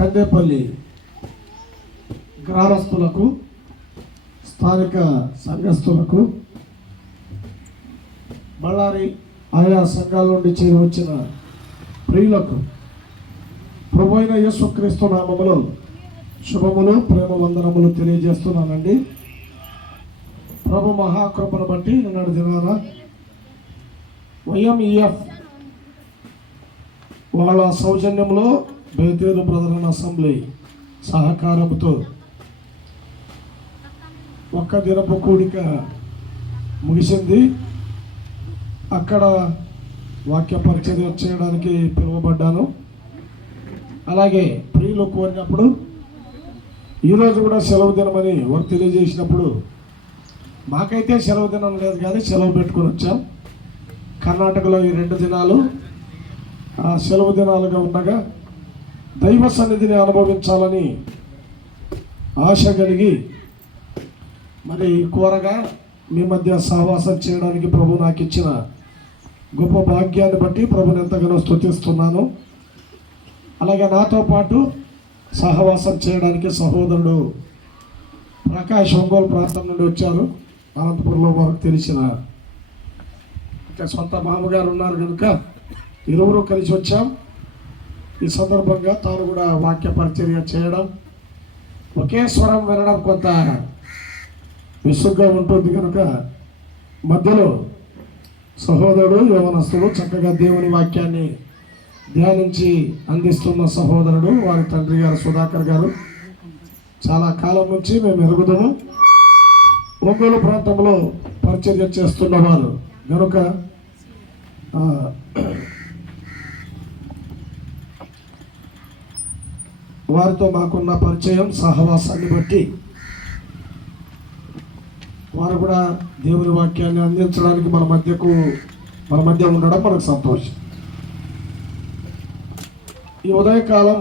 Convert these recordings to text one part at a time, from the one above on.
కందేపల్లి గ్రామస్తులకు, స్థానిక సంఘస్థులకు, బళ్ళారి ఆయా సంఘాల నుండి చేరి వచ్చిన ప్రియులకు ప్రభువైన యేసుక్రీస్తు నామములో శుభములు, ప్రేమ వందనములు తెలియజేస్తున్నానండి. ప్రభు మహాకృపను బట్టి నిన్నటి దినాన YMEF వాళ్ళ సౌజన్యంలో బేతేలు బ్రదరన్ అసెంబ్లీ సహకారంతో ఒక్క దినపు కూడిక ముగిసింది. అక్కడ వాక్య పరిచర్య చేయడానికి పిలువబడ్డాను. అలాగే ప్రియులు కోరినప్పుడు ఈరోజు కూడా సెలవు దినమని వారు తెలియజేసినప్పుడు మాకైతే సెలవు దినం లేదు, కానీ సెలవు పెట్టుకొని వచ్చాం. కర్ణాటకలో ఈ 2 దినాలు సెలవు దినాలుగా ఉండగా దైవ సన్నిధిని అనుభవించాలని ఆశ కలిగి మరి కోరగా మీ మధ్య సహవాసం చేయడానికి ప్రభు నాకు ఇచ్చిన గొప్ప భాగ్యాన్ని బట్టి ప్రభుని ఎంతగానో స్తుతిస్తున్నాను. అలాగే నాతో పాటు సహవాసం చేయడానికి సహోదరుడు ప్రకాష్ ఒంగోలు ప్రాంతం నుండి వచ్చారు. అనంతపురంలో వారికి తెలిసిన సొంత మామగారు ఉన్నారు కనుక ఇరువురు కలిసి వచ్చాం. ఈ సందర్భంగా తాను కూడా వాక్య పరిచర్య చేయడం, ఒకే స్వరం వినడం కొంత విసుగ్గా ఉంటుంది కనుక మధ్యలో సహోదరుడు యవనస్తుడు చక్కగా దేవుని వాక్యాన్ని ధ్యానించి అందిస్తున్న సహోదరుడు వారి తండ్రి గారు సుధాకర్ గారు చాలా కాలం నుంచి మేము ఎరుగుదాము. ఒంగోలు ప్రాంతంలో పరిచర్య చేస్తున్నవారు కనుక వారితో మాకున్న పరిచయం సహవాసాన్ని బట్టి వారు కూడా దేవుని వాక్యాన్ని అందించడానికి మన మధ్య ఉండడం మనకు సంతోషం. ఈ ఉదయకాలం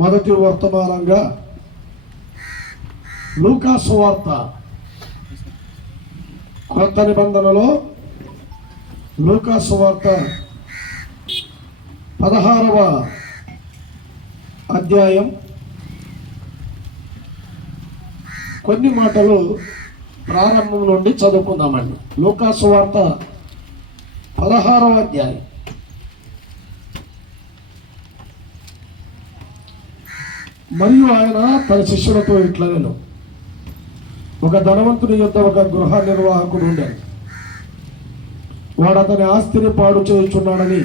మొదటి వర్తమానంగా లూకా సువార్త కొత్త నిబంధనలో లూకా సువార్త 16వ అధ్యాయం కొన్ని మాటలు ప్రారంభం నుండి చదువుకుందామండి. లూకా సువార్త 16వ అధ్యాయం. మరియు ఆయన తన శిష్యులతో ఇట్లా నేను ఒక ధనవంతుని యొద్ద ఒక గృహ నిర్వాహకుడు ఉండాడు. వాడు అతని ఆస్తిని పాడు చేయుచున్నాడని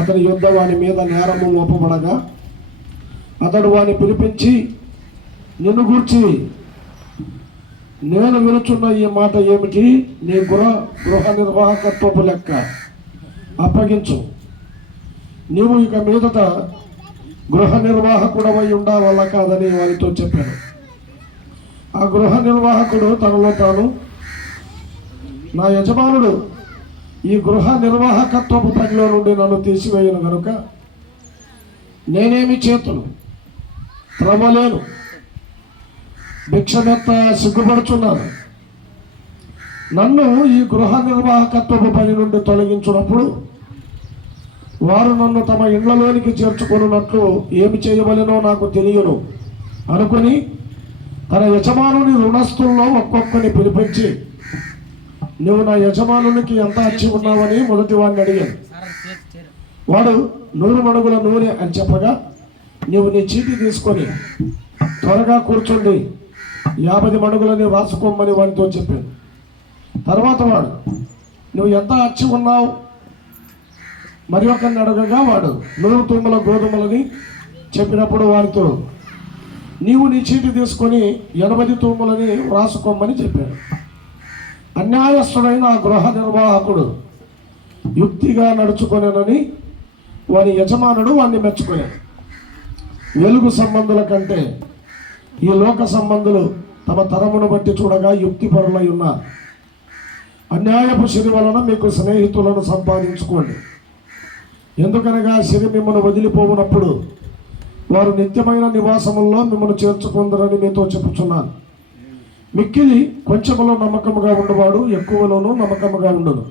అతని యొద్ద వాని మీద నేరము మోపబడగా అతడు వాని పిలిపించి, నిన్ను గూర్చి నేను వినుచున్న ఈ మాట ఏమిటి? నీ గృహ నిర్వాహకత్వపు లెక్క అప్పగించు. నీవు ఇక మీదట గృహ నిర్వాహకుడవై ఉండవల్ల కాదని వారితో చెప్పాను. ఆ గృహ నిర్వాహకుడు తనలో తాను, నా యజమానుడు ఈ గృహ నిర్వాహకత్వపు పనిలో నుండి నన్ను తీసివేయను గనుక నేనేమి చేతును త్రవ్వలేను, భిక్షమెత్త సిగ్గుపడుచున్నాను. నన్ను ఈ గృహ నిర్వాహకత్వపు పని నుండి తొలగించినప్పుడు వారు నన్ను తమ ఇళ్లలోనికి చేర్చుకున్నట్లు ఏమి చేయవలెనో నాకు తెలియను అనుకుని తన యజమానుని రుణస్థుల్లో ఒక్కొక్కని పిలిపించి, నువ్వు నా యజమానునికి ఎంత అచ్చి ఉన్నావని మొదటి వాడిని అడిగాను. వాడు 100 మణుగుల నూనె అని చెప్పగా, నీవు నీ చీటి తీసుకొని త్వరగా కూర్చోండి, 50 మణుగులని రాసుకోమని వాడితో చెప్పాను. తర్వాత వాడు, నువ్వు ఎంత అచ్చి ఉన్నావు మరి ఒకరిని అడగగా వాడు 100 తూముల గోధుమలని చెప్పినప్పుడు వారితో, నీవు నీ చీటి తీసుకొని 80 తూములని రాసుకోమని చెప్పాడు. అన్యాయస్తుడైన ఆ గృహ నిర్వాహకుడు యుక్తిగా నడుచుకొనేనని వాని యజమానుడు వాడిని మెచ్చుకున్నాడు. వెలుగు సంబంధుల కంటే ఈ లోక సంబంధులు తమ తరమును బట్టి చూడగా యుక్తిపరులై ఉన్నారు. అన్యాయపు సిరి వలన మీకు స్నేహితులను సంపాదించుకోండి. ఎందుకనగా సిరి మిమ్మల్ని వదిలిపోవునప్పుడు వారు నిత్యమైన నివాసముల్లో మిమ్మల్ని చేర్చుకుందరని మీతో చెప్పుచున్నాను. మిక్కిలి కొంచెములో నమ్మకముగా ఉండేవాడు ఎక్కువలోనూ నమ్మకముగా ఉండదు.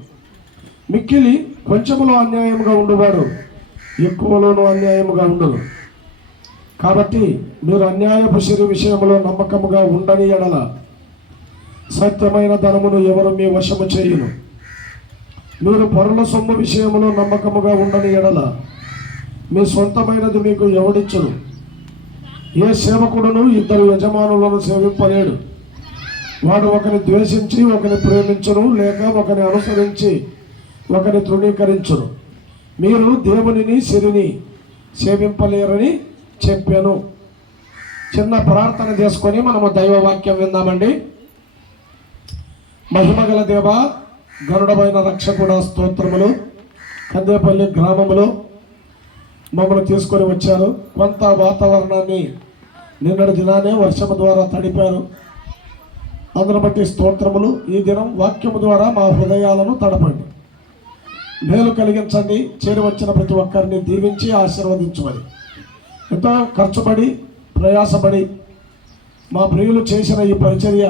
మిక్కిలి కొంచెములో అన్యాయముగా ఉండేవాడు ఎక్కువలోనూ అన్యాయముగా ఉండదు. కాబట్టి మీరు అన్యాయపు సిరి విషయంలో నమ్మకముగా ఉండని ఎడల సత్యమైన ధనమును ఎవరు మీ వశము చేయును. మీరు పరుల సొమ్ము విషయంలో నమ్మకముగా ఉండని ఎడల మీ సొంతమైనది మీకు ఎవడిచ్చును. ఏ సేవకుడును ఇద్దరు యజమానులను సేవింపలేడు. వాడు ఒకరిని ద్వేషించి ఒకరిని ప్రేమించును, లేక ఒకరిని అనుసరించి ఒకరిని తృణీకరించును. మీరు దేవునిని సిరిని సేవింపలేరని చెప్పాను. చిన్న ప్రార్థన చేసుకొని మనము దైవ వాక్యం విందామండి. మహిమగల దేవ, గరుడమైన రక్షకుడ, స్తోత్రములు. కందేపల్లి గ్రామములో మమ్మల్ని తీసుకొని వచ్చారు. కొంత వాతావరణాన్ని నిన్నటి దినానే వర్షము ద్వారా తడిపారు. అందును బట్టి స్తోత్రములు. ఈ దినం వాక్యము ద్వారా మా హృదయాలను తడపండి, మేలు కలిగించండి. చేరి వచ్చిన ప్రతి ఒక్కరిని దీవించి ఆశీర్వదించమని ఎంతో ఖర్చుపడి ప్రయాసపడి మా ప్రియులు చేసిన ఈ పరిచర్య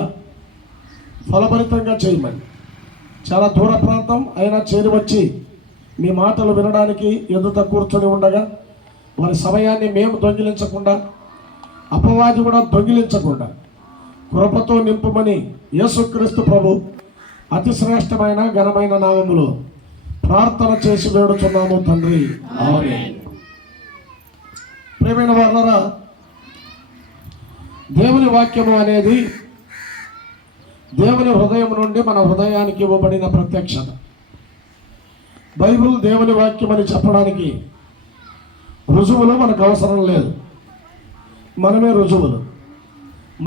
ఫలభరితంగా చేయమని, చాలా దూర ప్రాంతం అయినా చేరి వచ్చి మీ మాటలు వినడానికి ఎదుట కూర్చొని ఉండగా వారి సమయాన్ని మేము దొంగిలించకుండా, అపవాది కూడా దొంగిలించకుండా కృపతో నింపమని యేసుక్రీస్తు ప్రభు అతి శ్రేష్టమైన ఘనమైన నామములో ప్రార్థన చేసి వేడుచున్నాము తండ్రి, ఆమేన్. ప్రియమైన వారలారా, దేవుని వాక్యము అనేది దేవుని హృదయం నుండి మన హృదయానికి ఇవ్వబడిన ప్రత్యక్షత. బైబిల్ దేవుని వాక్యం అని చెప్పడానికి రుజువులు మనకు అవసరం లేదు, మనమే రుజువులు.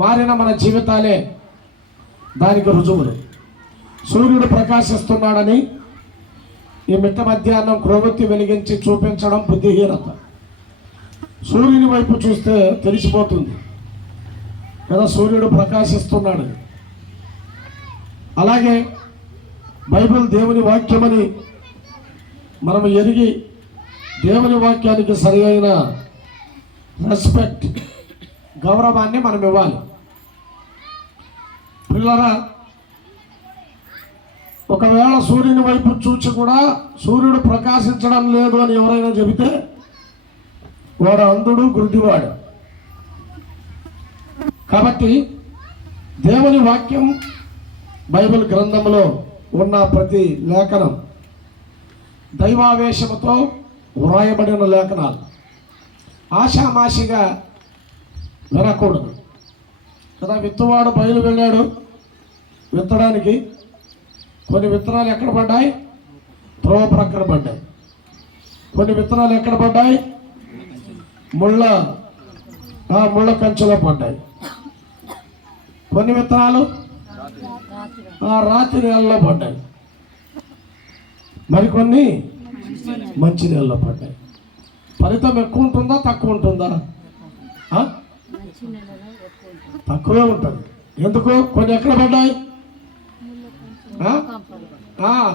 మారిన మన జీవితాలే దానికి రుజువులు. సూర్యుడు ప్రకాశిస్తున్నాడని ఈ మిట్ట మధ్యాహ్నం క్రొవ్వొత్తి వెలిగించి చూపించడం బుద్ధిహీనత. సూర్యుని వైపు చూస్తే తెలిసిపోతుంది కదా సూర్యుడు ప్రకాశిస్తున్నాడు. అలాగే బైబిల్ దేవుని వాక్యమని మనం ఎరిగి దేవుని వాక్యానికి సరి అయిన రెస్పెక్ట్, గౌరవాన్ని మనం ఇవ్వాలి. పిల్లరా, ఒకవేళ సూర్యుని వైపు చూచి కూడా సూర్యుడు ప్రకాశించడం లేదు అని ఎవరైనా చెబితే వాడు అంధుడు, గుడ్డివాడు. కాబట్టి దేవుని వాక్యం, బైబిల్ గ్రంథంలో ఉన్న ప్రతి లేఖనం దైవావేశముతో వ్రాయబడిన లేఖనాలు. ఆషామాషిగా వినకూడదు కదా. విత్తువాడు బయలు వెళ్ళాడు విత్తడానికి. కొన్ని విత్తనాలు ఎక్కడ పడ్డాయి? త్రోవ ప్రక్కన పడ్డాయి. కొన్ని విత్తనాలు ఎక్కడ పడ్డాయి? ముళ్ళ కంచెలో పడ్డాయి. కొన్ని విత్తనాలు రాతి నీళ్ళలో పడ్డాయి. మరికొన్ని మంచి నీళ్ళలో పడ్డాయి. ఫలితం ఎక్కువ ఉంటుందా తక్కువ ఉంటుందా? తక్కువే ఉంటుంది. ఎందుకు? కొన్ని ఎక్కడ పడ్డాయి?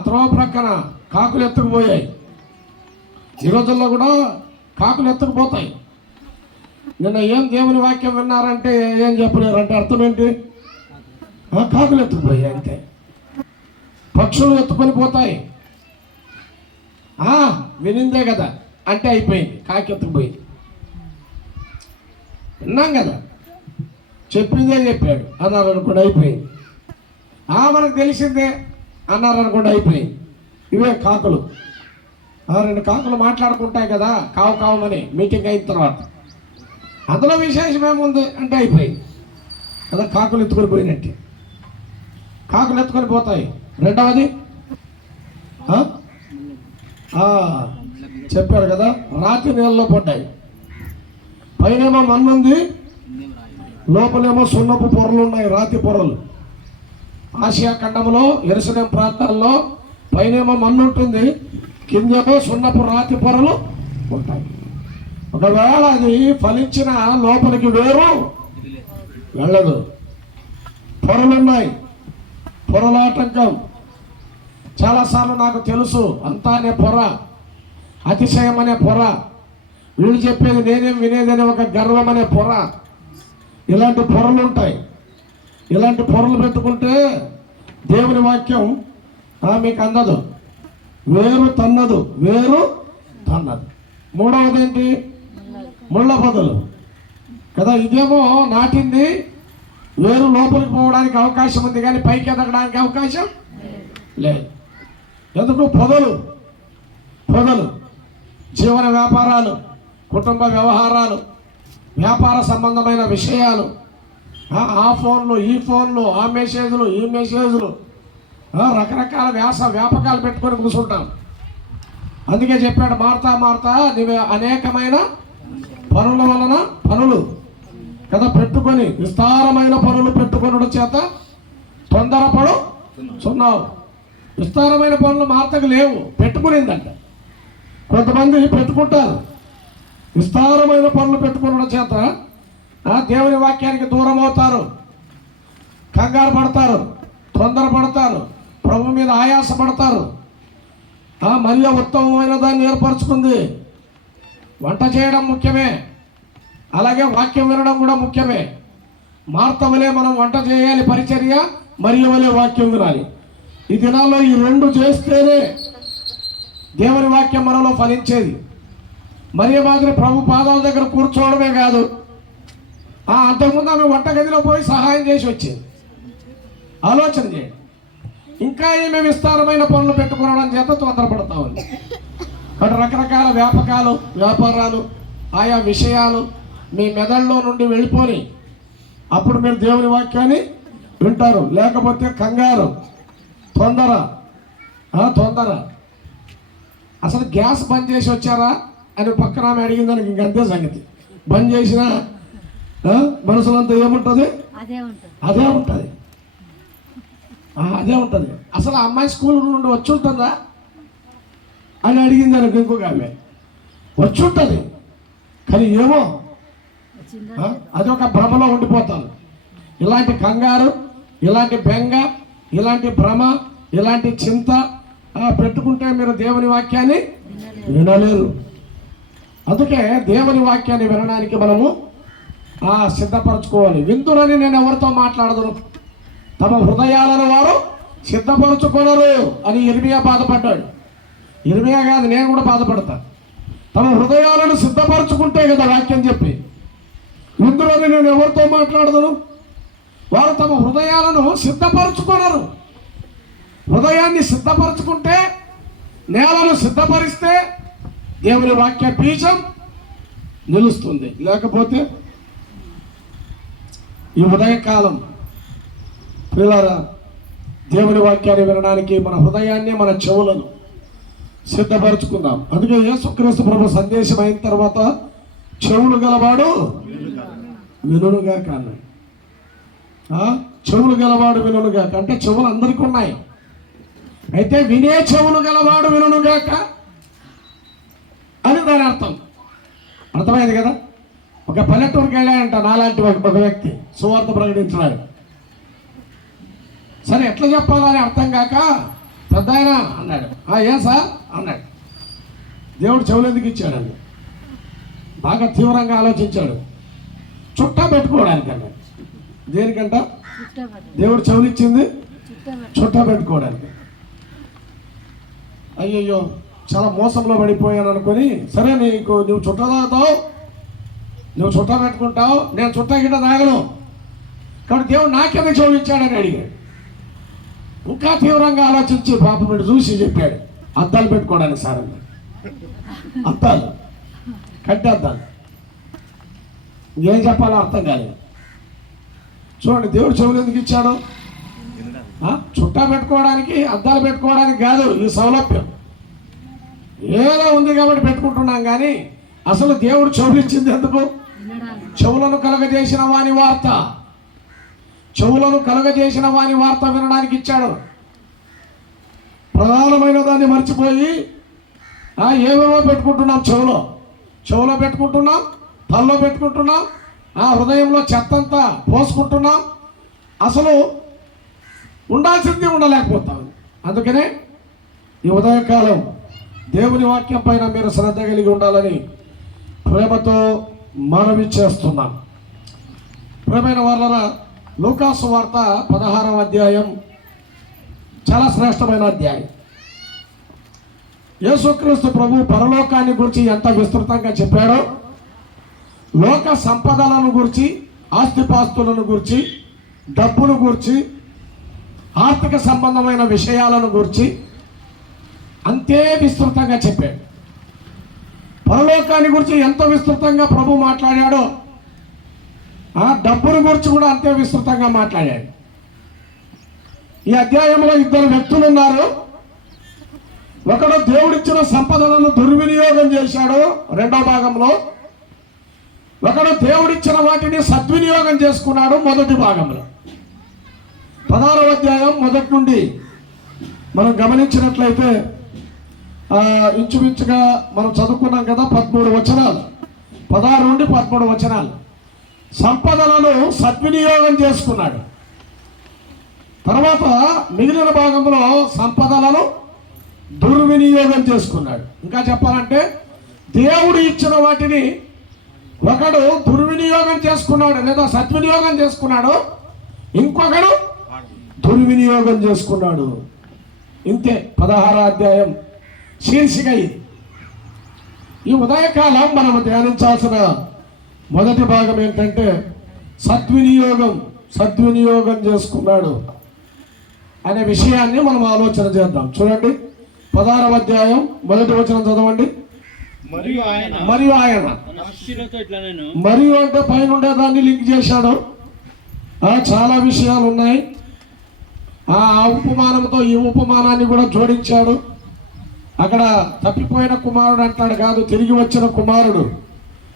త్రోవ ప్రక్కన కాకులు ఎత్తుకుపోయాయి. ఈ రోజుల్లో కూడా కాకులు ఎత్తుకుపోతాయి. నిన్న ఏం దేవుని వాక్యం విన్నారంటే ఏం చెప్పలేరు అంటే అర్థం ఏంటి? కాకులు ఎత్తుకుపోయాయి అంతే. పక్షులు ఎత్తుకొని పోతాయి. వినిందే కదా అంటే అయిపోయింది. కాకి ఎత్తుకుపోయింది. విన్నాం కదా, చెప్పిందే చెప్పాడు అన్నారు అనుకోండి, అయిపోయింది. మనకు తెలిసిందే అన్నారు అనుకోండి, అయిపోయింది. ఇవే కాకులు. రెండు కాకులు మాట్లాడుకుంటాయి కదా కావు కావుమని మీటింగ్ అయిన తర్వాత. అందులో విశేషం ఏముంది అంటే అయిపోయింది కదా. కాకులు ఎత్తుకొని పోయినట్టే. కాకులు ఎత్తుకొని పోతాయి. రెండవది చెప్పారు కదా, రాతి నీళ్ళలో పడ్డాయి. పైనేమో మన్నుంది, లోపలేమో సున్నపు పొరలు ఉన్నాయి, రాతి పొరలు. ఆసియా ఖండంలో యెరూషలేము ప్రాంతాల్లో పైనేమో మన్ను ఉంటుంది, కిందేమో సున్నపు రాతి పొరలు ఉంటాయి. ఒకవేళ అది ఫలించిన లోపలికి వేరు వెళ్ళదు. పొరలున్నాయి, పొరలాటంకం. చాలాసార్లు నాకు తెలుసు, అంతా అనే పొర, అతిశయం అనే పొర, వీళ్ళు చెప్పేది నేనేం వినేదనే ఒక గర్వం అనే పొర. ఇలాంటి పొరలు ఉంటాయి. ఇలాంటి పొరలు పెట్టుకుంటే దేవుని వాక్యం మీకు అందదు, వేరు తన్నదు, వేరు తన్నదు. మూడవది ఏంటి? ముళ్ళ పొదలు. కదా. ఇదేమో నాటింది, వేరు లోపలికి పోవడానికి అవకాశం ఉంది కానీ పైకి ఎదగడానికి అవకాశం లేదు. ఎందుకు? పొదలు జీవన వ్యాపారాలు, కుటుంబ వ్యవహారాలు, వ్యాపార సంబంధమైన విషయాలు, ఆ ఫోన్లు, ఈ ఫోన్లు, ఆ మెసేజ్లు, ఈ మెసేజ్లు, రకరకాల వ్యాపకాలు పెట్టుకొని కూర్చుంటాం. అందుకే చెప్పాడు, మార్తా నీవు అనేకమైన పనుల వలన పనులు కదా పెట్టుకొని, విస్తారమైన పనులు పెట్టుకొనడం చేత తొందరపడుచున్నావు. విస్తారమైన పనులు మార్తకు లేవు, పెట్టుకునిందంట. కొంతమంది పెట్టుకుంటారు, విస్తారమైన పనులు పెట్టుకునడం చేత దేవుని వాక్యానికి దూరం అవుతారు, కంగారు పడతారు, తొందరపడతారు, ప్రభు మీద ఆయాసపడతారు. మరియు ఉత్తమమైన దాన్ని ఏర్పరచుకుంది. వంట చేయడం ముఖ్యమే, అలాగే వాక్యం వినడం కూడా ముఖ్యమే. మార్త వలె మనం వంట చేయాలి, పరిచర్య, మరియు వలె వాక్యం వినాలి. ఈ దినాల్లో ఈ రెండు చేస్తేనే దేవుని వాక్యం మనలో ఫలించేది. మరియు మాదిరి ప్రభు పాదాల దగ్గర కూర్చోవడమే కాదు, అంతకుముందు ఆమె వంటగదిలో పోయి సహాయం చేసి వచ్చింది. ఆలోచన చేయండి. ఇంకా ఏమే విస్తారమైన పనులు పెట్టుకోవడం చేత తొందరపడతా ఉంది. అటు రకరకాల వ్యాపారాలు, ఆయా విషయాలు మీ మెదడులో నుండి వెళ్ళిపోని అప్పుడు మీరు దేవుని వాక్యాన్ని వింటారు. లేకపోతే కంగారు, తొందర. అసలు గ్యాస్ బంద్ చేసి వచ్చారా అని పక్కన ఆమె అడిగిందానికి ఇంకంతే సంగతి. బంద్ చేసిన మనసులంతా ఏముంటుంది? అదే ఉంటుంది. అసలు ఆ అమ్మాయి స్కూల్ నుండి వచ్చి ఉంటుందా అని అడిగింది అనుకో. ఇంకొక ఆమె వచ్చి ఉంటుంది కానీ ఏమో అదొక భ్రమలో ఉండిపోతాను. ఇలాంటి కంగారు, ఇలాంటి బెంగ, ఇలాంటి భ్రమ, ఇలాంటి చింత పెట్టుకుంటే మీరు దేవుని వాక్యాన్ని వినలేరు. అందుకే దేవుని వాక్యాన్ని వినడానికి మనము సిద్ధపరచుకోవాలి. విందులని నేను ఎవరితో మాట్లాడదును, తమ హృదయాలను వారు సిద్ధపరచుకోనరు అని ఇర్మియా బాధపడ్డాడు. ఇర్మియా కాదు, నేను కూడా బాధపడతా. తమ హృదయాలను సిద్ధపరచుకుంటే కదా వాక్యం చెప్పి. విందులని నేను ఎవరితో మాట్లాడదును, వారు తమ హృదయాలను సిద్ధపరచుకోనరు. హృదయాన్ని సిద్ధపరచుకుంటే, నేలను సిద్ధపరిస్తే దేవుని వాక్య బీజం నిలుస్తుంది. లేకపోతే ఈ ఉదయకాలం పిల్లరా దేవుని వాక్యాన్ని వినడానికి మన హృదయాన్ని, మన చెవులను సిద్ధపరచుకుందాం. అందుకే యేసుక్రీస్తు ప్రభు సందేశం అయిన తర్వాత చెవులు గలవాడు వినులుగా కాదు, చెవులు గలవాడు వినులుగాక అంటే చెవులు అందరికీ ఉన్నాయి. అయితే వినే చెవులు గలవాడు వినుగాక అని దాని అర్థమైంది కదా. ఒక పల్లెటూరుకి వెళ్ళాడంట నాలాంటి ఒక వ్యక్తి సువార్త ప్రకటించడానికి. సరే ఎట్లా చెప్పాలని అర్థం కాక పెద్ద ఆయన అన్నాడు. ఏం సార్ అన్నాడు. దేవుడు చెవులు ఎందుకు ఇచ్చాడండి? బాగా తీవ్రంగా ఆలోచించాడు. చుట్టా పెట్టుకోవడానికి అన్నాడు. దేనికంట దేవుడు చెవులు ఇచ్చింది? చుట్టా పెట్టుకోవడానికి. అయ్యయ్యో చాలా మోసంలో పడిపోయాను అనుకొని, సరే నువ్వు చుట్ట తాగుతావు, నువ్వు చుట్ట పెట్టుకుంటావు, నేను చుట్ట గిట్ట తాగను కాబట్టి దేవుడు నాకెందుకు చెవులు ఇచ్చాడని అడిగాడు. ఇంకా తీవ్రంగా ఆలోచించి పాపం వీడు చూసి చెప్పాడు, అద్దాలు పెట్టుకోవడానికి సార్ అన్నాడు. అద్దాలు కట్టేద్దాలు ఏం చెప్పాలో అర్థం కాలేదు. చూడండి దేవుడు చెవులు ఎందుకు ఇచ్చాడు? చుట్టా పెట్టుకోవడానికి, అద్దాలు పెట్టుకోవడానికి కాదు. ఈ సౌలభ్యం ఏదో ఉంది కాబట్టి పెట్టుకుంటున్నాం కానీ అసలు దేవుడు చెవులు ఇచ్చింది ఎందుకు? చెవులను కలగజేసిన వాని వార్త వినడానికి ఇచ్చాడు. ప్రధానమైన దాన్ని మర్చిపోయి ఏవేవో పెట్టుకుంటున్నాం. చెవులో పెట్టుకుంటున్నాం, తలలో పెట్టుకుంటున్నాం, హృదయంలో చెత్తంతా పోసుకుంటున్నాం. అసలు ఉండాల్సింది ఉండలేకపోతాం. అందుకనే ఈ ఉదయకాలం దేవుని వాక్యం పైన మీరు శ్రద్ధ కలిగి ఉండాలని ప్రేమతో మనవి చేస్తున్నాం. ప్రేమైన వాళ్ళరా, లూకాసు వార్త 16వ అధ్యాయం చాలా శ్రేష్టమైన అధ్యాయం. యేసుక్రీస్తు ప్రభు పరలోకాన్ని గురించి ఎంత విస్తృతంగా చెప్పాడో లోక సంపదలను గురించి, ఆస్తిపాస్తులను గురించి, డబ్బును గురించి, ఆర్థిక సంబంధమైన విషయాలను గురించి అంతే విస్తృతంగా చెప్పాడు. పరలోకాన్ని గురించి ఎంత విస్తృతంగా ప్రభు మాట్లాడాడో ఆ డబ్బును గురించి కూడా అంతే విస్తృతంగా మాట్లాడాడు. ఈ అధ్యాయంలో ఇద్దరు వ్యక్తులు ఉన్నారు. ఒకడు దేవుడిచ్చిన సంపదలను దుర్వినియోగం చేశాడు రెండో భాగంలో, ఒకడు దేవుడిచ్చిన వాటిని సద్వినియోగం చేసుకున్నాడు మొదటి భాగంలో. 16వ అధ్యాయం మొదటి నుండి మనం గమనించినట్లయితే ఇంచుమించుగా మనం చదువుకున్నాం కదా, 13 వచనాలు, 16 నుండి 13 వచనాలు. సంపదలను సద్వినియోగం చేసుకున్నాడు. తర్వాత మిగిలిన భాగంలో సంపదలను దుర్వినియోగం చేసుకున్నాడు. ఇంకా చెప్పాలంటే దేవుడు ఇచ్చిన వాటిని ఒకడు దుర్వినియోగం చేసుకున్నాడు లేదా సద్వినియోగం చేసుకున్నాడు, ఇంకొకడు దుర్వినియోగం చేసుకున్నాడు. ఇంతే 16వ అధ్యాయం శీర్షిక ఇది. ఈ ఉదయకాలం మనం ధ్యానించాల్సిన మొదటి భాగం ఏంటంటే సద్వినియోగం చేసుకున్నాడు అనే విషయాన్ని మనం ఆలోచన చేద్దాం. చూడండి 16వ అధ్యాయం మొదటి వచనం చదవండి. మరియు ఆయన మరియు అంటే పైన ఉండేదాన్ని లింక్ చేశాడు. చాలా విషయాలు ఉన్నాయి. ఆ ఉపమానంతో ఈ ఉపమానాన్ని కూడా జోడించాడు. అక్కడ తప్పిపోయిన కుమారుడు అంటాడు కాదు, తిరిగి వచ్చిన కుమారుడు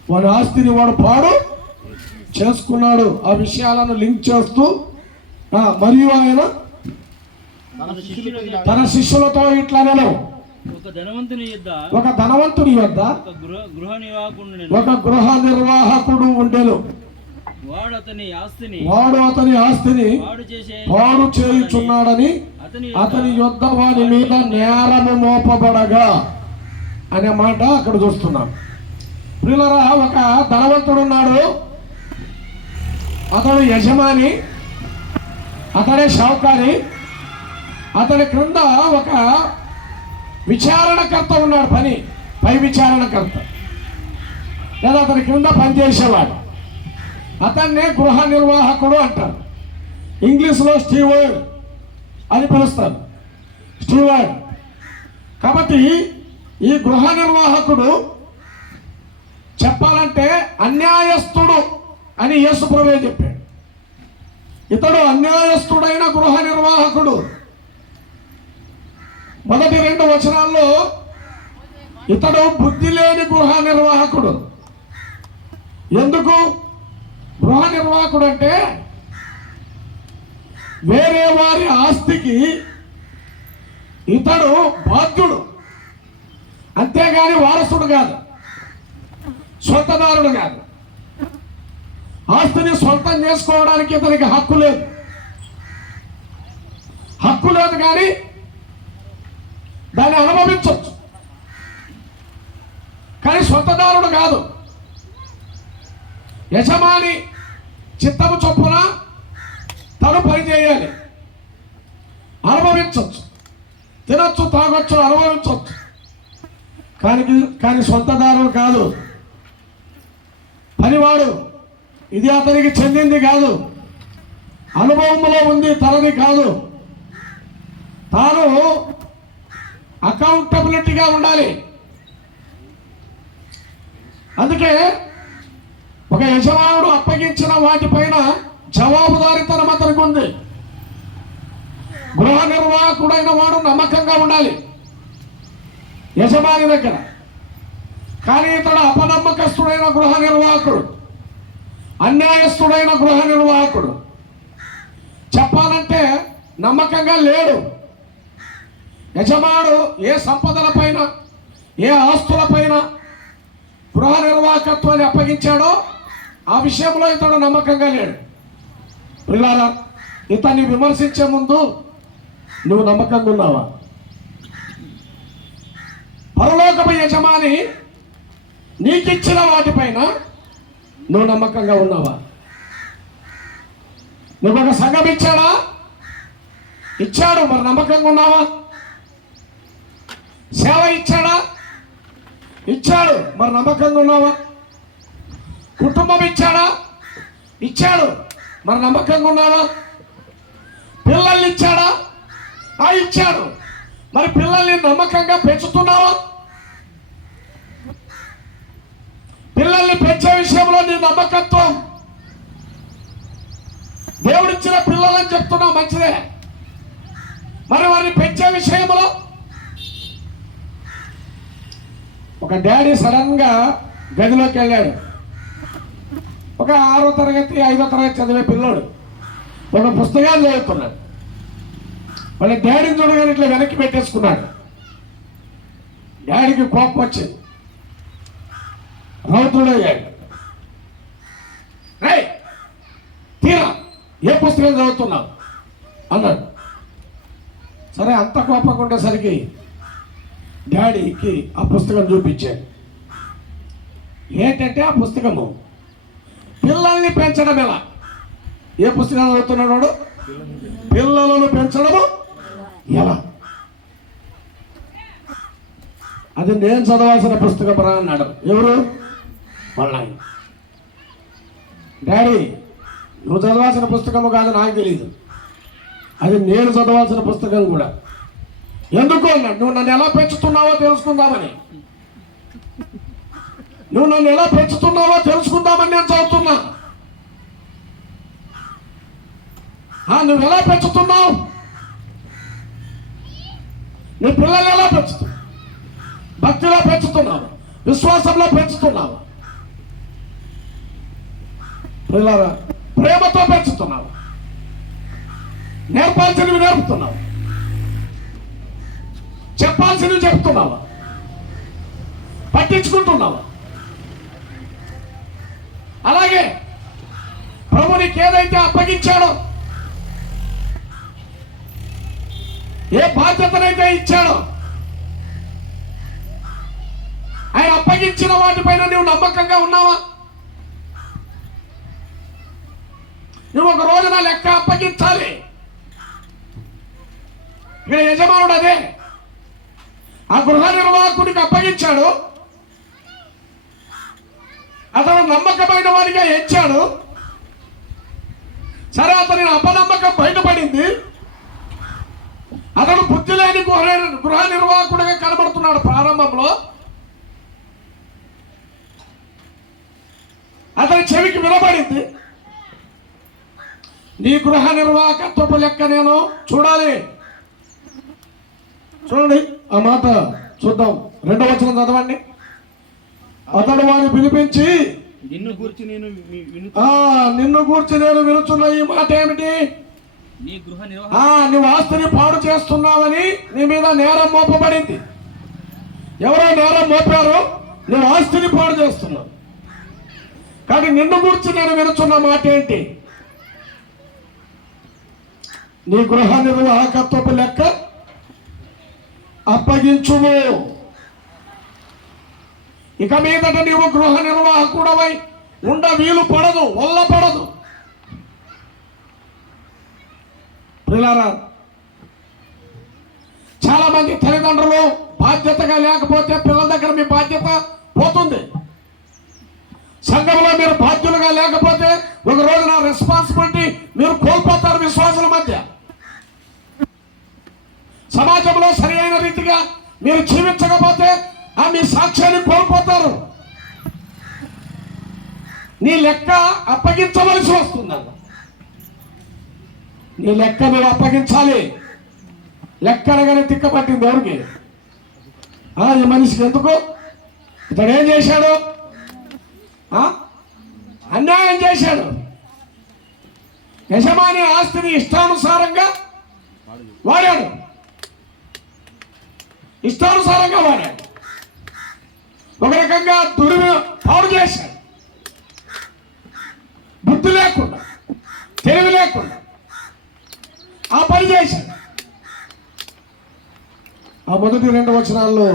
వాడి ఆస్తిని వాడు పాడు చేసుకున్నాడు. ఆ విషయాలను లింక్ చేస్తూ మరియు ఆయన తన శిష్యులతో ఇట్లా ఒక ధనవంతుని యొద్ద ఒక గృహ నిర్వాహకుడు ఉండెను. వాడు అతని ఆస్తిని పాడు చేయుచున్నాడని అతని యొద్ద వాని మీద నేరము మోపబడగా అనే మాట అక్కడ చూస్తున్నాం. ప్రియులారా, ఒక ధనవంతుడు ఉన్నాడు. అతడు యజమాని, అతడే షావుకారి. అతని క్రింద ఒక విచారణకర్త ఉన్నాడు, పై విచారణకర్త లేదా అతని క్రింద పనిచేసేవాడు. అతన్నే గృహ నిర్వాహకుడు అంటారు. ఇంగ్లీష్లో స్టీవర్డ్ అని పిలుస్తారు, స్టీవర్డ్. కాబట్టి ఈ గృహ నిర్వాహకుడు చెప్పాలంటే అన్యాయస్తుడు అని యేసు ప్రభువే చెప్పాడు. ఇతడు అన్యాయస్తుడైన గృహ నిర్వాహకుడు. మొదటి 2 వచనాల్లో ఇతడు బుద్ధి లేని గృహ నిర్వాహకుడు. ఎందుకు గృహ నిర్వాహకుడు అంటే వేరే వారి ఆస్తికి ఇతడు బాధ్యుడు, అంతేగాని వారసుడు కాదు, సొంతదారుడు కాదు. ఆస్తిని సొంతం చేసుకోవడానికి ఇతనికి హక్కు లేదు కానీ దాన్ని అనుభవించవచ్చు, కానీ సొంతదారుడు కాదు. యజమాని చిత్తము చొప్పున తను పని చేయాలి, అనుభవించవచ్చు, తినొచ్చు, తాగొచ్చు, అనుభవించవచ్చు, కానీ సొంతదారుడు కాదు. పనివాడు, ఇది అతనికి చెందింది కాదు, అనుభవంలో ఉంది, తనది కాదు. తాను అకౌంటబిలిటీగా ఉండాలి. అందుకే ఒక యజమానుడు అప్పగించిన వాటిపైన జవాబుదారీతనం అతనికి ఉంది. గృహ నిర్వాహకుడైన వాడు నమ్మకంగా ఉండాలి యజమాని దగ్గర. కానీ ఇతడు అపనమ్మకస్తుడైన గృహ నిర్వాహకుడు, అన్యాయస్తుడైన గృహ నిర్వాహకుడు. చెప్పాలంటే నమ్మకంగా లేడు. యజమానుడు ఏ సంపదలపైన, ఏ ఆస్తులపైన గృహ నిర్వాహకత్వాన్ని అప్పగించాడో ఆ విషయంలో ఇతడు నమ్మకంగా లేడు. ప్రియులారా, ఇతన్ని విమర్శించే ముందు నువ్వు నమ్మకంగా ఉన్నావా? పరలోకపు యజమాని నీకిచ్చిన వాటిపైన నువ్వు నమ్మకంగా ఉన్నావా? నువ్వు ఒక సంఘం ఇచ్చాడా? ఇచ్చాడు, మరి నమ్మకంగా ఉన్నావా? సేవ ఇచ్చాడా? ఇచ్చాడు, మరి నమ్మకంగా ఉన్నావా? కుటుంబం ఇచ్చాడా? ఇచ్చాడు. మరి నమ్మకంగా ఉన్నావా? పిల్లల్ని ఇచ్చాడా? ఇచ్చాడు. మరి పిల్లల్ని నమ్మకంగా పెంచుతున్నావా? పిల్లల్ని పెంచే విషయంలో నీ నమ్మకత్వం, దేవుడిచ్చిన పిల్లలని చెప్తున్నావు మంచిదే, మరి వారిని పెంచే విషయంలో ఒక డాడీ సడన్ గా గదిలోకి వెళ్ళాడు. ఒక 6వ తరగతి 5వ తరగతి చదివే పిల్లోడు ఒక పుస్తకాలు చదువుతున్నాడు. వాళ్ళ డాడీని చూడగానే ఇట్లా వెనక్కి పెట్టేసుకున్నాడు. డాడీకి కోపం వచ్చింది, రౌతుడయ్యాడు. రేయ్ తీరా, ఏ పుస్తకం చదువుతున్నావు అన్నాడు. సరే, అంత కోపంగా ఉండేసరికి డాడీకి ఆ పుస్తకం చూపించాడు. ఏంటంటే ఆ పుస్తకము పిల్లల్ని పెంచడం ఎలా. ఏ పుస్తకం చదువుతున్నాడు వాడు? పిల్లలను పెంచడము ఎలా. అది నేను చదవాల్సిన పుస్తకం రా అన్నాడు. ఎవరు? వాళ్ళ ఆయన. డాడీ, నువ్వు చదవాల్సిన పుస్తకము కాదు, నాకు తెలియదు, అది నేను చదవాల్సిన పుస్తకం కూడా. ఎందుకు అన్నాడు. నువ్వు నన్ను ఎలా పెంచుతున్నావో తెలుసుకుందామని. నువ్వు నన్ను ఎలా పెంచుతున్నావో తెలుసుకుందామని నేను చదువుతున్నా. నువ్వు ఎలా పెంచుతున్నావు? నీ పిల్లల్ని ఎలా పెంచుతున్నావు? భక్తిలో పెంచుతున్నావు, విశ్వాసంలో పెంచుతున్నావు, పిల్లల ప్రేమతో పెంచుతున్నావు, నేర్పాల్సినవి నేర్పుతున్నావు, చెప్పాల్సినవి చెప్తున్నావా, పట్టించుకుంటున్నావా? అలాగే ప్రభు నీకు ఏదైతే అప్పగించాడో, ఏ బాధ్యతనైతే ఇచ్చాడో, ఆయన అప్పగించిన వాటిపైన నువ్వు నమ్మకంగా ఉన్నావా? నువ్వు ఒక రోజున లెక్క అప్పగించాలి. ఇక్కడ యజమానుడు అదే ఆ గృహ నిర్వాహకుడికి అప్పగించాడు. అతను నమ్మకమైన వారిగా ఎంచాడు. సరే, అతని అపనమ్మకం బయటపడింది. అతను బుద్ధి లేని గృహ నిర్వాహకుడిగా కనబడుతున్నాడు ప్రారంభంలో. అతని చెవికి వినబడింది. నీ గృహ నిర్వాహకత్వపు లెక్క నేను చూడాలి. చూడండి ఆ మాట చూద్దాం. 2వ వచనం చదవండి. అతడు వారిని పిలిపించి, నిన్ను గూర్చి నేను వినుచున్న ఈ మాట ఏమిటి? నీ గృహ నువ్వు ఆస్తిని పాడు చేస్తున్నావని నీ మీద నేరం మోపబడింది. ఎవరో నేరం మోపారో, నువ్వు ఆస్తిని పాడు చేస్తున్నావు. కానీ నిన్ను గూర్చి నేను వినుచున్న మాట ఏంటి? నీ గృహ నిర్వాహకత్వపు లెక్క అప్పగించుము. ఇక మీదట నీవు గృహ నిర్వాహకుడవై ఉండ వీలు పడదు, వల్ల పడదు. ప్రియులారా, చాలా మంది తల్లిదండ్రులు బాధ్యతగా లేకపోతే పిల్లల దగ్గర మీ బాధ్యత పోతుంది. సంఘంలో మీరు బాధ్యులుగా లేకపోతే ఒక రోజు నా రెస్పాన్సిబిలిటీ మీరు కోల్పోతారు. విశ్వాసుల మధ్య సమాజంలో సరి అయిన రీతిగా మీరు జీవించకపోతే మీ సాక్ష్యాన్ని కోల్పోతారు. నీ లెక్క అప్పగించవలసి వస్తుందన్న. నీ లెక్క మీరు అప్పగించాలి. లెక్క అనగానే తిక్కపట్టింది ఎవరికి? ఈ మనిషికి ఎందుకు? ఇతడు ఏం చేశాడు? అన్యాయం చేశాడు. యజమాని ఆస్తిని ఇష్టానుసారంగా వాడాడు. ఇష్టానుసారంగా వాడాడు. ఒక రకంగా పాడు చేశాడు. బుద్ధి లేకుండా, తెలివి లేకుండా ఆ పని చేశాడు. ఆ మొదటి 2 వచనాల్లో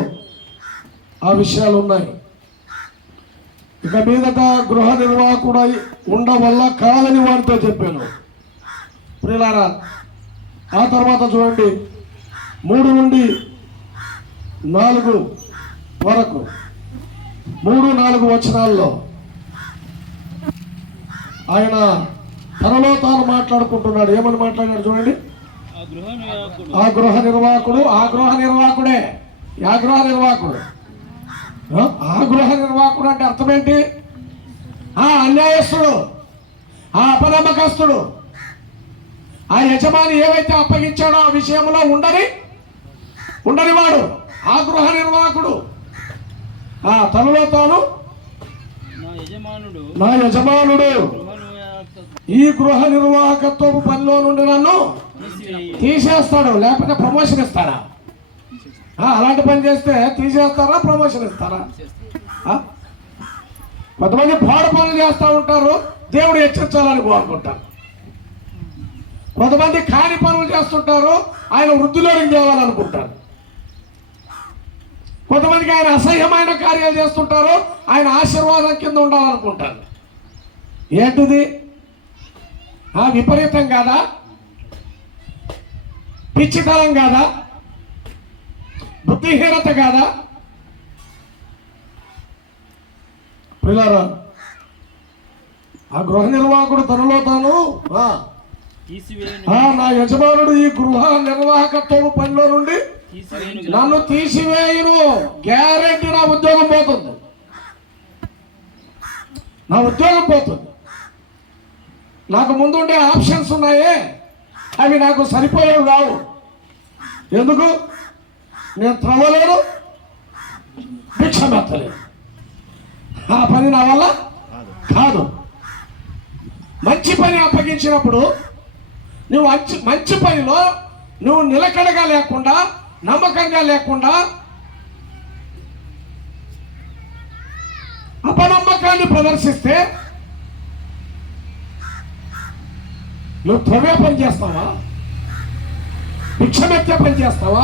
ఆ విషయాలు ఉన్నాయి. ఇక మీదట గృహ నిర్వాహకుడై ఉండవల్ల కాదని వారితో చెప్పాను. ప్రియులారా, ఆ తర్వాత చూడండి 3 నుండి 4 వరకు 3-4 వచనాల్లో ఆయన తనలో తాను మాట్లాడుకుంటున్నాడు. ఏమని మాట్లాడాడు చూడండి. ఆ గృహ నివాకుడు ఆ గృహ నిర్వాహకుడు, ఆ గృహ నిర్వాహకుడే, ఆ గృహ నిర్వాహకుడు, ఆ గృహ నిర్వాహకుడు అంటే అర్థం ఏంటి? ఆ అన్యాయస్తుడు, ఆ అపనమ్మకస్తుడు, ఆ యజమాని ఏవైతే అప్పగించాడో ఆ విషయంలో ఉండని వాడు ఆ గృహ నిర్వాహకుడు. ఆ తనలో తాను నా యజమానుడు నా యజమానుడు గృహ నివాక ఈ గృహ నిర్వాహకత్వపు పనిలో నుండి నన్ను తీసివేయి. తీసేస్తాడు, లేకపోతే ప్రమోషన్ ఇస్తాడా? అలాంటి పని చేస్తే తీసేస్తారా, ప్రమోషన్ ఇస్తారా? కొంతమంది పాడు పనులు చేస్తూ ఉంటారు, దేవుడు హెచ్చరించాలని కోరుకుంటారు. కొంతమంది కాని పనులు చేస్తుంటారు, ఆయన వృద్ధిలోనికి తేవాలనుకుంటారు. కొంతమందికి ఆయన అసహ్యమైన కార్యాలు చేస్తుంటారు, ఆయన ఆశీర్వాదం కింద ఉండాలనుకుంటారు. ఏంటిది? విపరీతం కాదా? పిచ్చితనం కాదా? బుద్ధిహీనత కాదా? పిల్లరా, ఆ గృహ నిర్వాహకుడు తనలో తాను తీసివేయును నా యజమానుడు ఈ గృహ నిర్వాహకత్వము పనిలో నుండి తీసివేయును నన్ను తీసివేయును. గ్యారెంటీ నా ఉద్యోగం పోతుంది, నా ఉద్యోగం పోతుంది. నాకు ముందుండే ఆప్షన్స్ ఉన్నాయే, అవి నాకు సరిపోయేవి కావు. ఎందుకు? నేను త్రవ్వలేను, భిక్షమెత్తలేను. ఆ పని నా వల్ల కాదు. మంచి పని అప్పగించినప్పుడు నువ్వు మంచి పనిలో నువ్వు నిలకడగా లేకుండా, నమ్మకంగా లేకుండా, అపనమ్మకాన్ని ప్రదర్శిస్తే నువ్వు త్వరగా పని చేస్తావా? భిక్షమెత్తే పని చేస్తావా?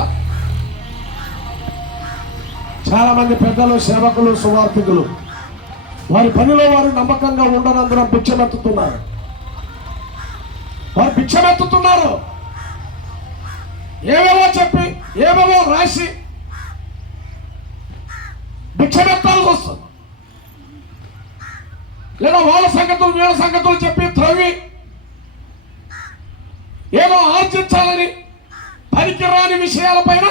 చాలా మంది పెద్దలు, సేవకులు, సువార్థికులు వారి పనిలో వారు నమ్మకంగా ఉండనందున భిక్షమెత్తుతున్నారు. వారు భిక్షమెత్తుతున్నారు, ఏవేవో చెప్పి, ఏవేవో రాసి భిక్షమెత్తాల్సి వస్తుంది. లేదా వాళ్ళ సంగతులు వీళ్ళ సంగతులు చెప్పి త్రవ్వి ఏదో ఆర్జించాలని పనికిరాని విషయాలపైన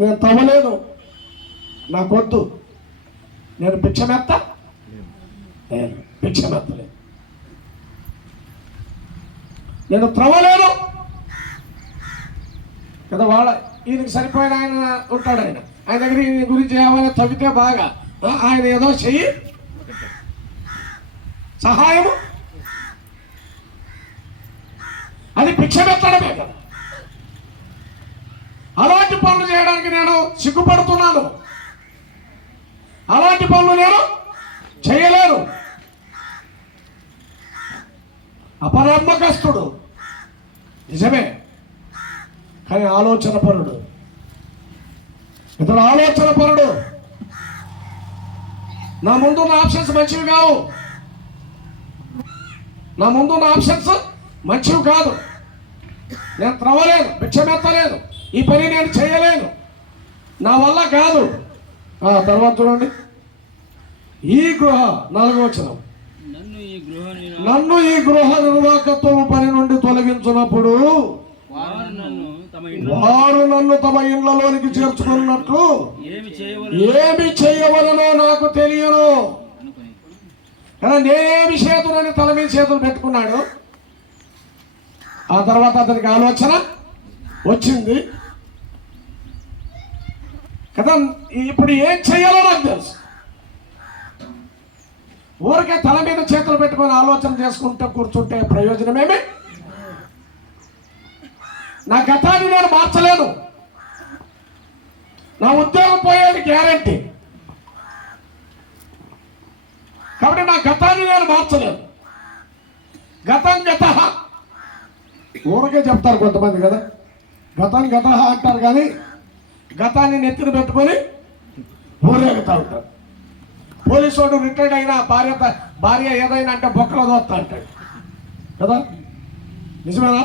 నేను తవ్వలేదు, నాకొద్దు, నేను భిక్షమెత్త, నేను భిక్షమెత్తలేదు, నేను త్రవ్వలేదు కదా. ఈయనకి సరిపోయిన ఆయన ఉంటాడు, ఆయన దగ్గర ఈయన గురించి ఏమైనా తవ్వితే బాగా ఆయన ఏదో చెయ్యి సహాయము, అది భిక్షమెత్తడమే కదా. అలాంటి పనులు చేయడానికి నేను సిగ్గుపడుతున్నాను, అలాంటి పనులు నేను చేయలేను. అపనమ్మకస్తుడు నిజమే, కానీ ఆలోచన పరుడు, ఇతను ఆలోచన పరుడు. నా ముందున్న ఆప్షన్స్ మంచివి కావు, నా ముందున్న ఆప్షన్స్ మంచివి కాదు. నేను త్రవ్వలేను, భిక్షమెత్తలేను, ఈ పని నేను చేయలేను, నా వల్ల కాదు. తర్వాత చూడండి, ఈ గృహ 4వ వచనం, నన్ను ఈ గృహ నిర్వాహకత్వము పని నుండి తొలగించినప్పుడు వారు నన్ను తమ ఇండ్లలోనికి చేర్చుకున్నట్లు ఏమి చేయవలనో నాకు తెలియను. కదా, నేనేమి చేతులని తల మీద చేతులు పెట్టుకున్నాడు. ఆ తర్వాత అతనికి ఆలోచన వచ్చింది కదా, ఇప్పుడు ఏం చేయాలో నాకు తెలుసు. ఊరికే తల మీద చేతులు పెట్టుకొని ఆలోచన చేసుకుంటే కూర్చుంటే ప్రయోజనమేమి? నా గతాన్ని నేను మార్చలేను, నా ఉద్యోగం పోయేది గ్యారెంటీ. కాబట్టి నా గతాన్ని నేను మార్చలేను. గతం గత ఊరికే చెప్తారు కొంతమంది కదా, గతం గత అంటారు, కానీ గతాన్ని నెత్తిన పెట్టుకొని ఊరేగుతా ఉంటారు. పోలీసు వాడు రిటైర్డ్ అయినా భార్య ఏదైనా అంటే బొక్కలో దోస్తా అంటాడు కదా, నిజమేనా?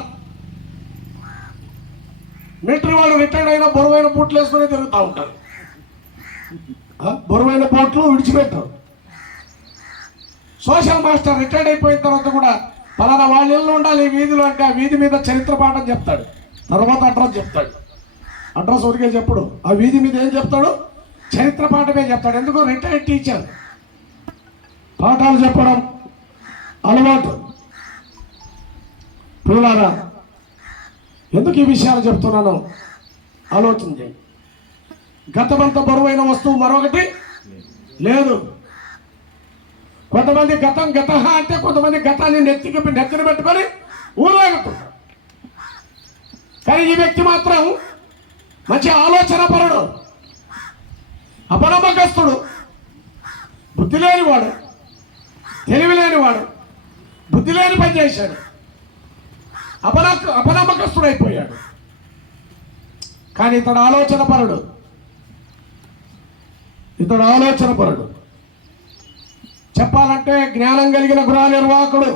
మిలిటరీ వాడు రిటైర్డ్ అయినా బరువైన బూట్లు వేసుకొని తిరుగుతూ ఉంటారు. బరువైన బూట్లు విడిచిపెట్టారు, సోషల్ మాస్టర్ రిటైర్డ్ అయిపోయిన తర్వాత కూడా పలానా వాళ్ళ ఇల్లు ఉండాలి ఈ వీధిలో అంటే ఆ వీధి మీద చరిత్ర పాఠం చెప్తాడు, తర్వాత అడ్రస్ చెప్తాడు. అడ్రస్ ఊరికే చెప్పడు, ఆ వీధి మీద ఏం చెప్తాడు? చరిత్ర పాఠమే చెప్తాడు. ఎందుకు? Retired teacher. పాఠాలు చెప్పడం అలవాటు. పిల్లలారా, ఎందుకు ఈ విషయాలు చెప్తున్నాను ఆలోచన చేయండి. గతమంతా బరువైన వస్తువు మరొకటి లేదు. కొంతమంది గతం గత అంటే కొంతమంది గతాన్ని నెత్తిన పెట్టుకొని ఊరేగుతుంటారు. కానీ ఈ వ్యక్తి మాత్రం మంచి ఆలోచన పరుడు, అపనమ్మకస్తుడు, బుద్ధి లేనివాడు, తెలివి లేనివాడు, బుద్ధి లేని పని చేశాడు, అపనమ్మకస్తుడు అయిపోయాడు. కానీ ఇతడు ఆలోచన పరుడు, ఇతడు ఆలోచన పరుడు. చెప్పాలంటే జ్ఞానం కలిగిన గృహ నిర్వాహకుడు.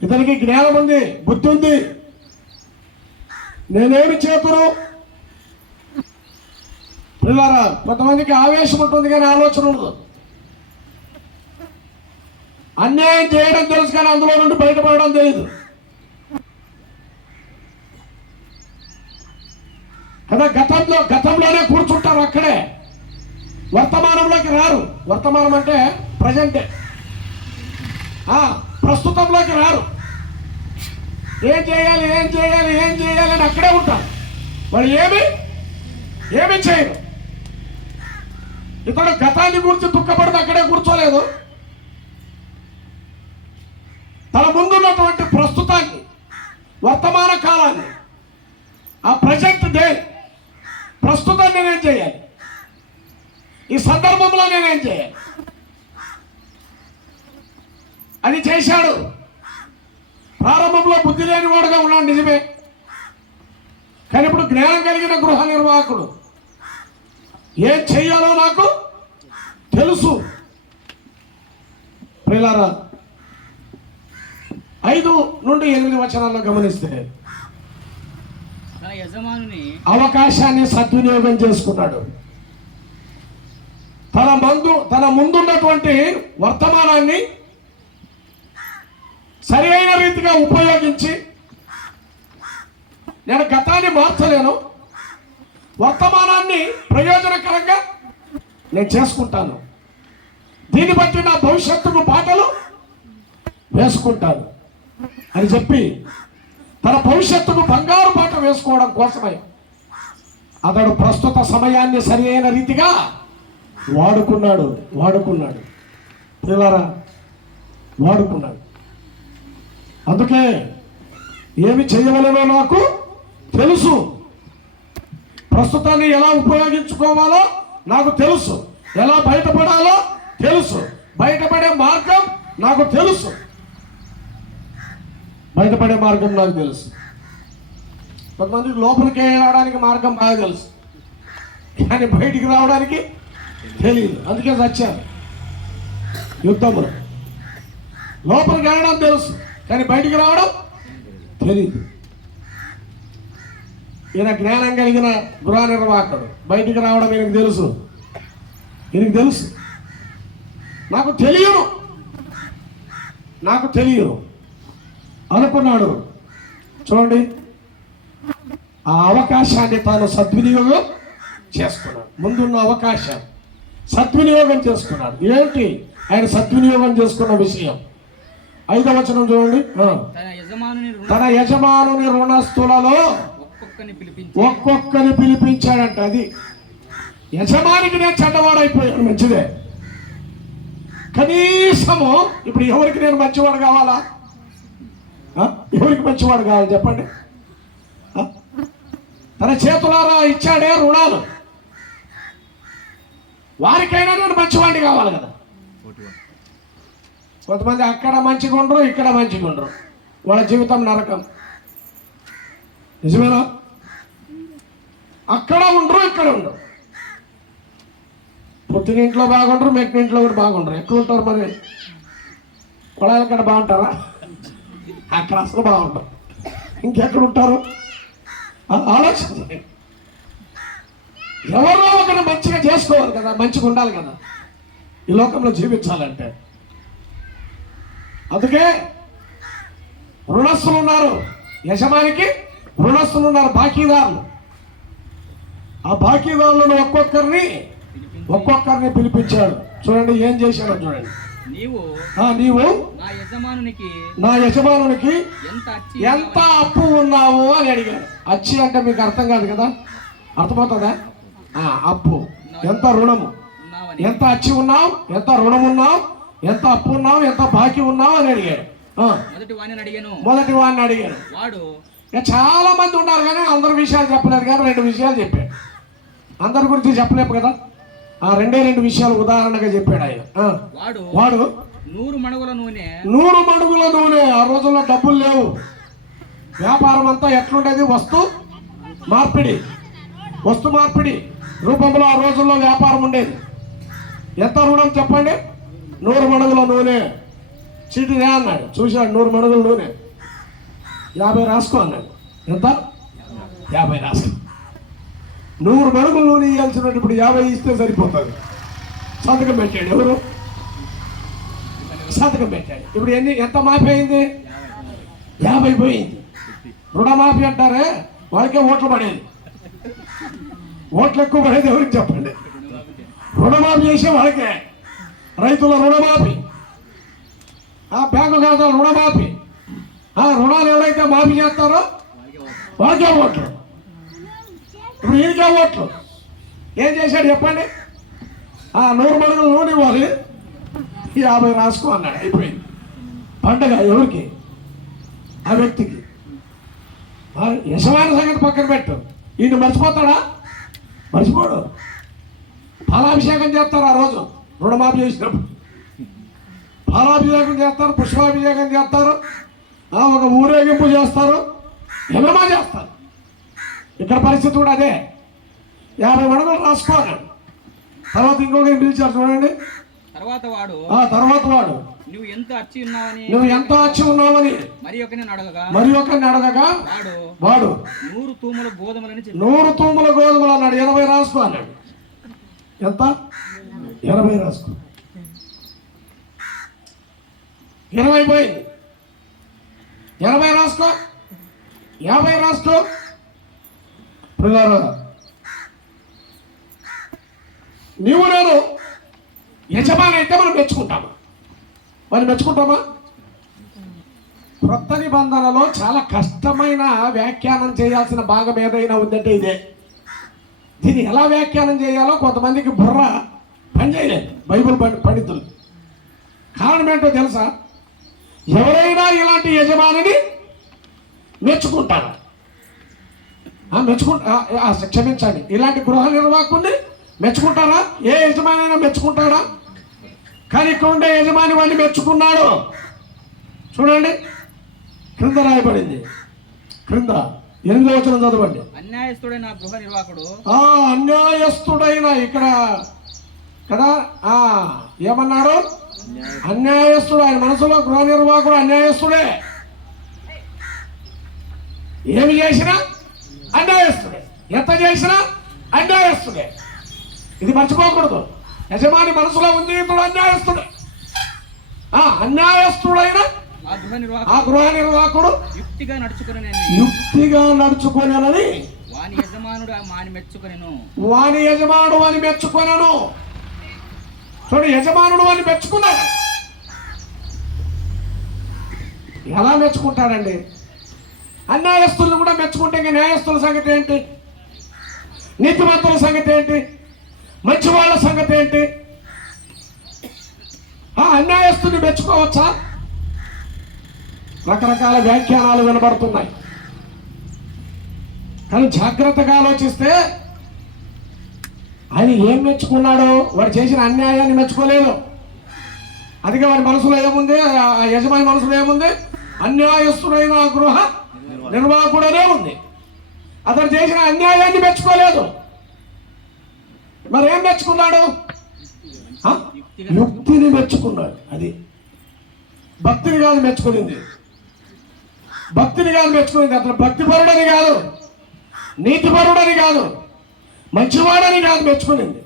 ఇతనికి జ్ఞానం ఉంది, బుద్ధి ఉంది. నేనేమి చేతును? పిల్లరా, కొంతమందికి ఆవేశం ఉంటుంది కానీ ఆలోచన ఉండదు. అన్యాయం చేయడం తెలుసు కానీ అందులో నుండి బయటపడడం తెలియదు కదా. గతంలోనే కూర్చుంటారు, అక్కడే వర్తమానంలోకి రారు. వర్తమానం అంటే ప్రజెంటే, ప్రస్తుతంలోకి రారు. ఏం చేయాలి అని అక్కడే ఉంటారు. వాళ్ళు ఏమి చేయరు. ఇతడు గతాన్ని గురించి దుఃఖపడితే అక్కడే కూర్చోలేదు. తన ముందున్నటువంటి ప్రస్తుతాన్ని, వర్తమాన కాలాన్ని, ఆ ప్రజెంట్ డే, ప్రస్తుతం నేనేం చేయాలి, ఈ సందర్భంలో నేనేం చేయాలి అది చేశాడు. ప్రారంభంలో బుద్ధి లేని వాడుగా ఉన్నాడు, నిజమే. కానీ ఇప్పుడు జ్ఞానం కలిగిన గృహ నిర్వాహకుడు. ఏం చెయ్యాలో నాకు తెలుసు. ప్రియులారా, 5 నుండి 8 వచనాల్లో గమనిస్తే తన యజమానుని అవకాశాన్ని సద్వినియోగం చేసుకున్నాడు. తన ముందున్నటువంటి వర్తమానాన్ని సరి అయిన రీతిగా ఉపయోగించి, నేను గతాన్ని మార్చలేను, వర్తమానాన్ని ప్రయోజనకరంగా నేను చేసుకుంటాను, దీన్ని బట్టి నా భవిష్యత్తుకు బాటలు వేసుకుంటాను అని చెప్పి తన భవిష్యత్తుకు బంగారు బాట వేసుకోవడం కోసమై అతడు ప్రస్తుత సమయాన్ని సరి అయిన రీతిగా వాడుకున్నాడు. పిల్లరా, వాడుకున్నాడు. అందుకే ఏమి చేయవలనో నాకు తెలుసు, ప్రస్తుతాన్ని ఎలా ఉపయోగించుకోవాలో నాకు తెలుసు, ఎలా బయటపడాలో తెలుసు, బయటపడే మార్గం నాకు తెలుసు. కొంతమందికి లోపలికి వెళ్ళడానికి మార్గం బాగా తెలుసు, కానీ బయటికి రావడానికి తెలియదు. అందుకే వచ్చారు యుద్ధంలో. లోపలికి వెళ్ళడం తెలుసు కానీ బయటికి రావడం తెలియదు. ఈయన జ్ఞానం కలిగిన గృహ నిర్వాహకుడు. బయటికి రావడం ఈయనకు తెలుసు. నాకు తెలియదు అనుకున్నాడు. చూడండి, ఆ అవకాశాన్ని తాను సద్వినియోగం చేసుకున్నాడు. ముందున్న అవకాశం సద్వినియోగం చేసుకున్నాడు. ఏంటి ఆయన సద్వినియోగం చేసుకున్న విషయం? 5వ వచనం చూడండి. తన యజమానుని రుణస్థులలో ఒక్కొక్కని పిలిపించాడంట. అది యజమానికి నేను చెడ్డవాడైపోయాను, మంచిదే. కనీసము ఇప్పుడు ఎవరికి నేను మంచివాడు కావాలా? ఎవరికి మంచివాడు కావాలి చెప్పండి? తన చేతులారా ఇచ్చాడే రుణాలు, వారికైనా నేను మంచివాడిని కావాలి కదా. కొంతమంది అక్కడ మంచిగా ఉండరు, ఇక్కడ మంచిగా ఉండరు, వాళ్ళ జీవితం నరకం. నిజమేనా? అక్కడ ఉండరు, ఇక్కడ ఉండరు. పుట్టినింట్లో బాగుండరు, మెట్టినింట్లో కూడా బాగుండరు. ఎక్కడ ఉంటారు మరి? కొడాలి అక్కడ బాగుంటారా? అక్కడ అసలు బాగుంటారు. ఇంకెక్కడ ఉంటారు? ఆలోచించండి. ఎవరో ఒకరు మంచిగా చేసుకోవాలి కదా, మంచిగా ఉండాలి కదా ఈ లోకంలో జీవించాలంటే. అందుకే రుణస్తులు ఉన్నారు, యజమానికి రుణస్తులు ఉన్నారు, బాకీదారులు. ఆ బాకీదారులను ఒక్కొక్కరిని పిలిపించాడు. చూడండి ఏం చేశాడో చూడండి. నీవు నీవు నా యజమానునికి ఎంత అప్పు ఉన్నావు అని అడిగాడు. అచ్చి అంటే మీకు అర్థం కాదు కదా, అర్థమవుతుందా? అప్పు, ఎంత రుణము, ఎంత అచ్చి ఉన్నావు, ఎంత రుణం ఉన్నావు, ఎంత అప్పు ఉన్నావు, ఎంత బాకీ ఉన్నావు అని అడిగాడు. మొదటి వాడిని అడిగాడు. వాడు చాలా మంది ఉన్నారు కానీ అందరి విషయాలు చెప్పలేదు, కానీ 2 విషయాలు చెప్పాడు. అందరి గురించి చెప్పలేము కదా, ఆ 2 విషయాలు ఉదాహరణగా చెప్పాడు ఆయన. వాడు 100 మణుగుల నూనె. 100 మణుగుల నూనె. ఆ రోజుల్లో డబ్బులు లేవు, వ్యాపారం అంతా ఎట్లుండేది, వస్తు మార్పిడి రూపంలో ఆ రోజుల్లో వ్యాపారం ఉండేది. ఎంత రుణం చెప్పండి? 100 మణుగుల నూనె. చీటినే అన్నాడు, చూశాడు 100 మణుగుల నూనె, 50 రాసుకో అన్నాడు. ఎంత? 50 రాసుకో. 100 మణుగుల నూనె ఇవ్వాల్సినట్టు ఇప్పుడు 50 ఇస్తే సరిపోతుంది. సంతకం పెట్టాడు. ఎవరు సంతకం పెట్టాడు? ఇప్పుడు ఎంత మాఫీ అయింది? 50 పోయింది. రుణమాఫీ అంటారే, వాళ్ళకే ఓట్లు పడేది. ఓట్లు ఎక్కువ పడేది ఎవరికి చెప్పండి? రుణమాఫీ చేసే వాళ్ళకే. రైతుల రుణమాఫీ, బ్యాంకు ఖాతాల రుణమాఫీ, రుణాలు ఎవరైతే మాఫీ చేస్తారో వాళ్ళకే ఓట్లు. ఇప్పుడు ఈయనకే ఓట్లు. ఏం చేశాడు చెప్పండి? 100 మణుగుల నూనె ఇవ్వాలి, 50 రాసుకో అన్నాడు. అయిపోయింది పండగ. ఎవరికి? ఆ వ్యక్తికి. యజమాని సంగతి పక్కన పెట్టు, ఈయన మర్చిపోతాడా? మర్చిపోడు. ఫలాభిషేకం చేస్తారు ఆ రోజు, రుణమాఫీ చేసినప్పుడు ఫలాభిషేకం చేస్తారు, పుష్పాభిషేకం చేస్తారు, ఒక ఊరేగింపు చేస్తారు, ఏమేమో చేస్తారు. ఇక్కడ పరిస్థితి కూడా అదే. 50 మణుగులు రాసుకోవాలి. తర్వాత ఇంకొకరిని పిలిచారు చూడండి. తర్వాత వాడు నువ్వు ఎంత అచ్చి ఉన్నావని మరి ఒకరిని అడగగా వాడు 100 తూముల గోధుమలు అన్నాడు. 80 రాసుకో అన్నాడు. ఎంత? 80 రాసుకో. 20 పోయింది. 80 రాసుకో, 50 రాసుకో. నీవు నేను యజమాని అయితే మనం మెచ్చుకుంటామా? క్రొత్త నిబంధనలో చాలా కష్టమైన వ్యాఖ్యానం చేయాల్సిన భాగం ఏదైనా ఉందంటే ఇదే. దీన్ని ఎలా వ్యాఖ్యానం చేయాలో కొంతమందికి బుర్ర పనిచేయలేదు, బైబిల్ పండితులు. కారణం ఏంటో తెలుసా? ఎవరైనా ఇలాంటి యజమానిని మెచ్చుకుంటారా? క్షమించండి, ఇలాంటి గృహ నిర్వాహకుడిని మెచ్చుకుంటారా? ఏ యజమాని అయినా మెచ్చుకుంటాడా? కానీ ఇక్కడ ఉండే యజమాని వాడిని మెచ్చుకున్నాడు. చూడండి, క్రింద రాయబడింది. క్రింద 8వ వచనం చదవండి. అన్యాయస్తుడైన గృహ నిర్వాహకుడు. అన్యాయస్తుడైన, ఇక్కడ కదా ఏమన్నాడు? అన్యాయస్తుడు. ఆయన మనసులో గృహ నిర్వాహకుడు అన్యాయస్తుడే. ఏమి చేసినా అన్యాయస్తుడే, ఎంత చేసినా అన్యాయస్తుడే. ఇది మర్చిపోకూడదు. యజమాని మనసులో ఉంది, ఇతడు అన్యాయస్తుడే. అన్యాయస్తుడైన ఆ గృహ నిర్వాహకుడు యుక్తిగా నడుచుకొనని వాని యజమానుడు అని మెచ్చుకొనను. చూడు, యజమానుడు అని మెచ్చుకున్నాడు. ఎలా మెచ్చుకుంటాడండి? అన్యాయస్తులను కూడా మెచ్చుకుంటే ఇంకా న్యాయస్తుల సంగతి ఏంటి? నీతిమంతుల సంగతి ఏంటి? మంచి వాళ్ళ సంగతి ఏంటి? అన్యాయస్తుని మెచ్చుకోవచ్చా? రకరకాల వ్యాఖ్యానాలు వినబడుతున్నాయి. కానీ జాగ్రత్తగా ఆలోచిస్తే ఆయన ఏం మెచ్చుకున్నాడో? వాడు చేసిన అన్యాయాన్ని మెచ్చుకోలేదు. అదిగా వాడి మనసులో ఏముంది? ఆ యజమాని మనసులో ఏముంది? అన్యాయస్తుడైన గృహ నిర్వాహకుడనే ఉంది. అతను చేసిన అన్యాయాన్ని మెచ్చుకోలేదు. మరి ఏం మెచ్చుకున్నాడు? యుక్తిని మెచ్చుకున్నాడు. అది భక్తిని కాదు మెచ్చుకునింది. అతను భక్తిపరుడని కాదు, నీతిపరుడని కాదు, మంచివాడని కాదు మెచ్చుకునింది.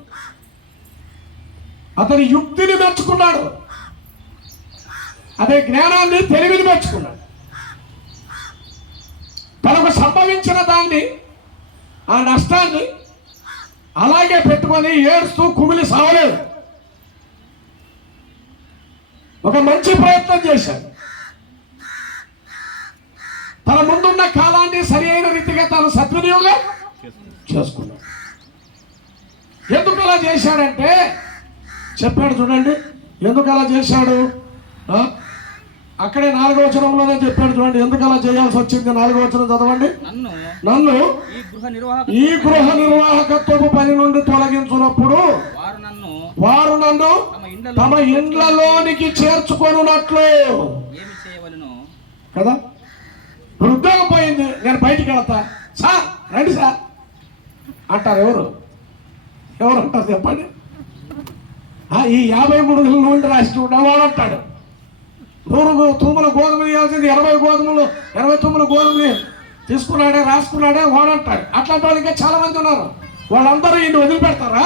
అతని యుక్తిని మెచ్చుకున్నాడు. అదే జ్ఞానాన్ని తెలివిని మెచ్చుకున్నాడు. తనకు సంభవించిన దాన్ని, ఆ నష్టాన్ని అలాగే పెట్టుకొని ఏడుస్తూ కుమిలి సావలేదు. ఒక మంచి ప్రయత్నం చేశాడు. తన ముందున్న కాలాన్ని సరి అయిన రీతిగా తాను సద్వినియోగం చేసుకున్నాడు. ఎందుకు అలా చేశాడంటే చెప్పాడు చూడండి. ఎందుకు అలా చేశాడు? అక్కడే 4వ వచనంలోనే చెప్పాడు చూడండి. ఎందుకు అలా చేయాల్సి వచ్చింది? 4వ వచనం చదవండి. నన్ను ఈ గృహ నిర్వాహకత్వపు పని నుండి తొలగించున్నప్పుడు వారు నన్ను తమ ఇండ్లలోనికి చేర్చుకొనున్నట్లు కదా. ఇప్పుడు ఉద్యోగం పోయింది, నేను బయటికి వెళతా, సార్ రండి సార్ అంటారు. ఎవరు అంటారు చెప్పండి? ఈ 53 నుండి రాసి వాడు అంటాడు. 100 తుమ్ముల గోధుమలు ఇవ్వాల్సింది 20 తుమ్ముల గోధుమలు తీసుకున్నాడే, రాసుకున్నాడే వాడు అంటాడు. అట్లాంటి వాళ్ళు ఇంకా చాలా మంది ఉన్నారు. వాళ్ళందరూ ఈయన వదిలిపెడతారా?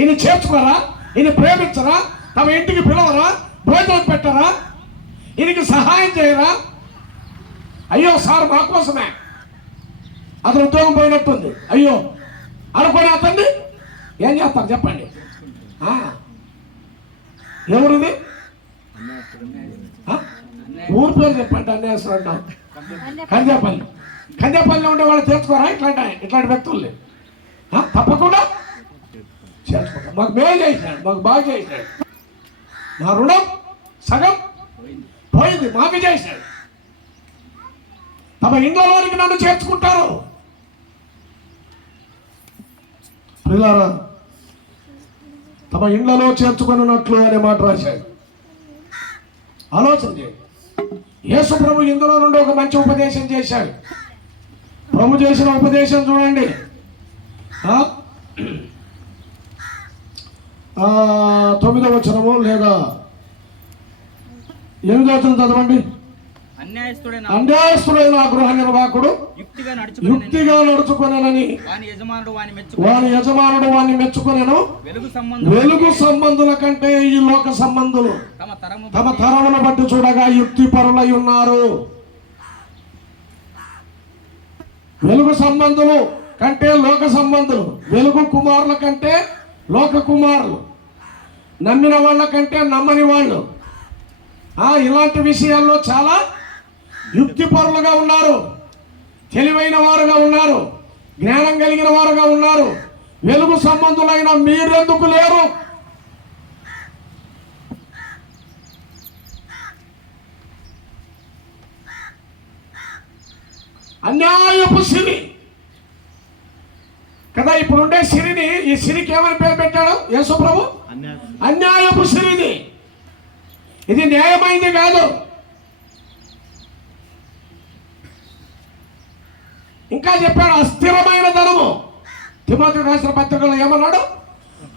ఈయన చేర్చుకోరా? ఈయన ప్రేమించరా? తమ ఇంటికి పిలవరా? భోజనం పెట్టరా? ఈయనకి సహాయం చేయరా? అయ్యో సార్ మా కోసమే, అతను ఉద్యోగం పోయినట్టుంది అయ్యో అనుకుని అతన్ని ఏం చేస్తారు చెప్పండి? ఎవరిది? ఊరి పేరు చెప్పండి. అన్యాసం అంటాం. కందేపల్లి ఉండే వాళ్ళు చేర్చుకోరా? ఇట్లాంటి వ్యక్తుల్ని తప్పకుండా చేర్చుకుంటాం. మాకు మేలు చేశాడు, మాకు బాగా చేశాడు, మా రుణం సగం పోయింది, మాకు చేశాడు. తమ ఇండ్లలోనికి నన్ను చేర్చుకుంటారు. పిల్లారా, తమ ఇండ్లలో చేర్చుకున్నట్లు అనే మాట రాశాడు. ఆలోచన చేయండి. యేసు ప్రభు ఇందులో నుండి ఒక మంచి ఉపదేశం చేశాడు. ప్రభు చేసిన ఉపదేశం చూడండి. 9వ వచనము లేదా 8వ వచనం చదవండి. అన్యాయస్తుడైన ఆ గృహ నిర్వాహకుడు యుక్తిగా నడుచుకొనని వాని యజమానుడు వాని మెచ్చుకొనెను. వెలుగు సంబంధుల కంటే ఈ లోక సంబంధులు తమ తరమును బట్టి చూడగా యుక్తి పరులై ఉన్నారు. వెలుగు సంబంధులు కంటే లోక సంబంధులు, వెలుగు కుమారుల కంటే లోక కుమారులు, నమ్మిన వాళ్ళ కంటే నమ్మని వాళ్ళు ఇలాంటి విషయాల్లో చాలా యుక్తిపరులుగా ఉన్నారు, తెలివైన వారుగా ఉన్నారు, జ్ఞానం కలిగిన వారుగా ఉన్నారు. వెలుగు సంబంధులైన మీరెందుకు లేరు? అన్యాయపు సిరి కదా. ఇప్పుడుండే సిరిని, ఈ సిరికి ఏమని పేరు పెట్టాడు యేసు ప్రభు? అన్యాయపు సిరిది. ఇది న్యాయమైంది కాదు. ఇంకా చెప్పాడు అస్థిరమైన ధనము. తిమోతికి రాసిన పత్రికలో ఏమన్నాడు?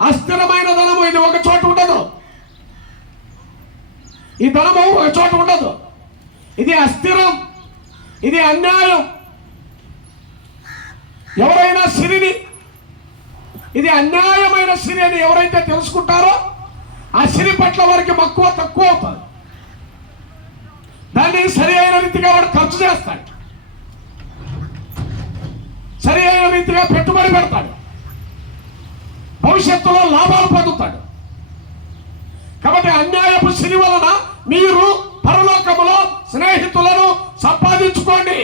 అస్థిరమైన ధనము ఇది ఒక చోట ఉండదు. ఈ ధనము ఒక చోట ఉండదు. ఇది అస్థిరం, ఇది అన్యాయం. ఎవరైనా సిరిని, ఇది అన్యాయమైన సిరి అని ఎవరైతే తెలుసుకుంటారో ఆ సిరి పట్ల వారికి మక్కువ తక్కువ అవుతుంది. దాన్ని సరి అయిన రీతిగా వాడు ఖర్చు చేస్తాడు, సరి అయిన రీతిగా పెట్టుబడి పెడతాడు, భవిష్యత్తులో లాభాలు పొందుతాడు. కాబట్టి అన్యాయపు సిరి వలన మీరు పరలోకములో స్నేహితులను సంపాదించుకోండి.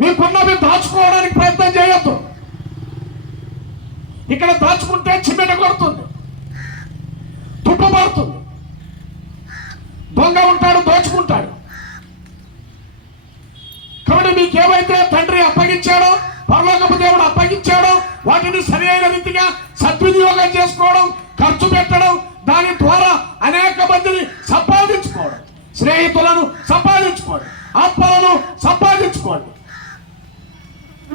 మీకున్నవి దాచుకోవడానికి ప్రయత్నం చేయొద్దు. ఇక్కడ దాచుకుంటే చిమ్మెట కొడుతుంది, తుప్పబడుతుంది. దొంగ ఉంటాడు, దోచుకుంటాడు. కాబట్టి మీకేమైతే తండ్రి అప్పగించాడో, పరలోకపు దేవుడు అప్పగించాడో వాటిని సరి అయిన రీతిగా సద్వినియోగం చేసుకోవడం, ఖర్చు పెట్టడం, దాని ద్వారా అనేక మందిని సంపాదించుకోవడం, స్నేహితులను సంపాదించుకోండి, ఆత్మలను సంపాదించుకోండి.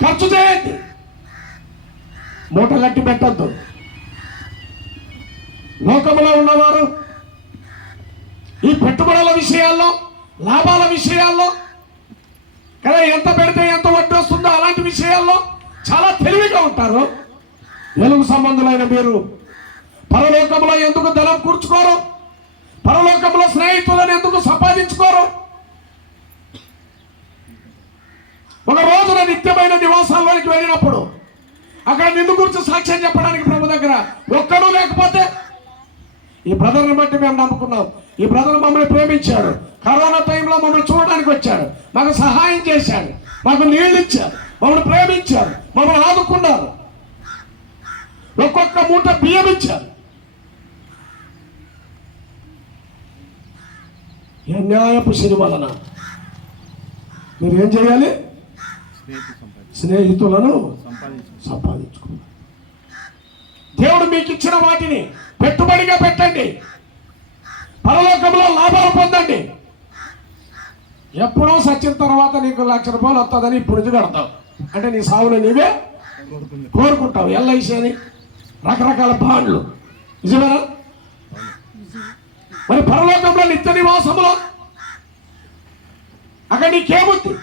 ఖర్చు చేయండి, మూట కట్టి పెట్టద్దు. లోకంలో ఉన్నవారు ఈ పెట్టుబడుల విషయాల్లో, లాభాల విషయాల్లో కదా, ఎంత పెడితే ఎంత వడ్డీ వస్తుందో అలాంటి విషయాల్లో చాలా తెలివిగా ఉంటారు. వెలుగు సంబంధులైన మీరు పరలోకంలో ఎందుకు ధనం కూర్చుకోరు? పరలోకంలో స్నేహితులను ఎందుకు సంపాదించుకోరు? ఒక రోజున నిత్యమైన నివాసాల్లోకి వెళ్ళినప్పుడు అక్కడ నిన్ను గురించి సాక్ష్యం చెప్పడానికి ప్రభు దగ్గర ఒక్కడూ లేకపోతే, ఈ బ్రదర్ని బట్టి మేము నమ్ముకున్నాం, ఈ బ్రదర్ మమ్మల్ని ప్రేమించాడు, కరోనా టైంలో మమ్మల్ని చూడడానికి వచ్చాడు, మాకు సహాయం చేశాడు, మాకు నీళ్ళు ఇచ్చారు, మమ్మల్ని ప్రేమించారు, మమ్మల్ని ఆదుకున్నారు, ఒక్కొక్క మూట బియ్యం ఇచ్చారు. ఈ అన్యాయపు శని వలన మీరు ఏం చేయాలి? స్నేహితులను సంపాదించుకోవాలి. దేవుడు మీకు ఇచ్చిన వాటిని పెట్టుబడిగా పెట్టండి, పరలోకంలో లాభాలు పొందండి. ఎప్పుడో సచ్చిన తర్వాత నీకు 1,00,000 రూపాయలు వస్తుందని ఇప్పుడు కడతావు అంటే నీ సాగులో నీవే కోరుకుంటావు. ఎల్ఐసి అని రకరకాల బాండ్లు, నిజమేనా? మరి పరలోకంలో నిత్య నివాసంలో అక్కడ నీకేముంది?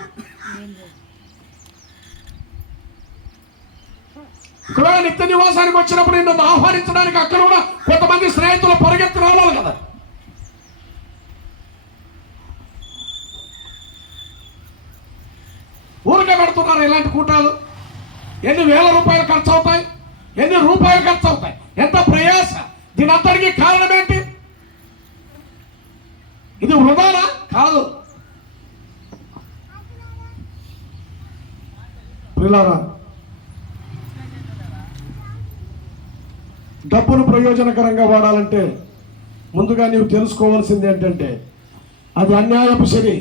ఒకవేళ నిత్య నివాసానికి వచ్చినప్పుడు నిన్ను ఆహ్వానించడానికి అక్కడ కూడా కొంతమంది స్నేహితులు పరిగెత్తి రావాలి కదా. ఊరికే పెడుతున్నారు ఇలాంటి కూటాలు. ఎన్ని వేల రూపాయలు ఖర్చు అవుతాయి, ఎన్ని రూపాయలు ఖర్చు అవుతాయి, ఎంత ప్రయాస. దీని అంతటికీ కారణం ఏంటి? ఇది వృధానా? కాదు. ప్రియులారా, డబ్బును ప్రయోజనకరంగా వాడాలంటే ముందుగా నీవు తెలుసుకోవాల్సింది ఏంటంటే అది అన్యాయపు శని.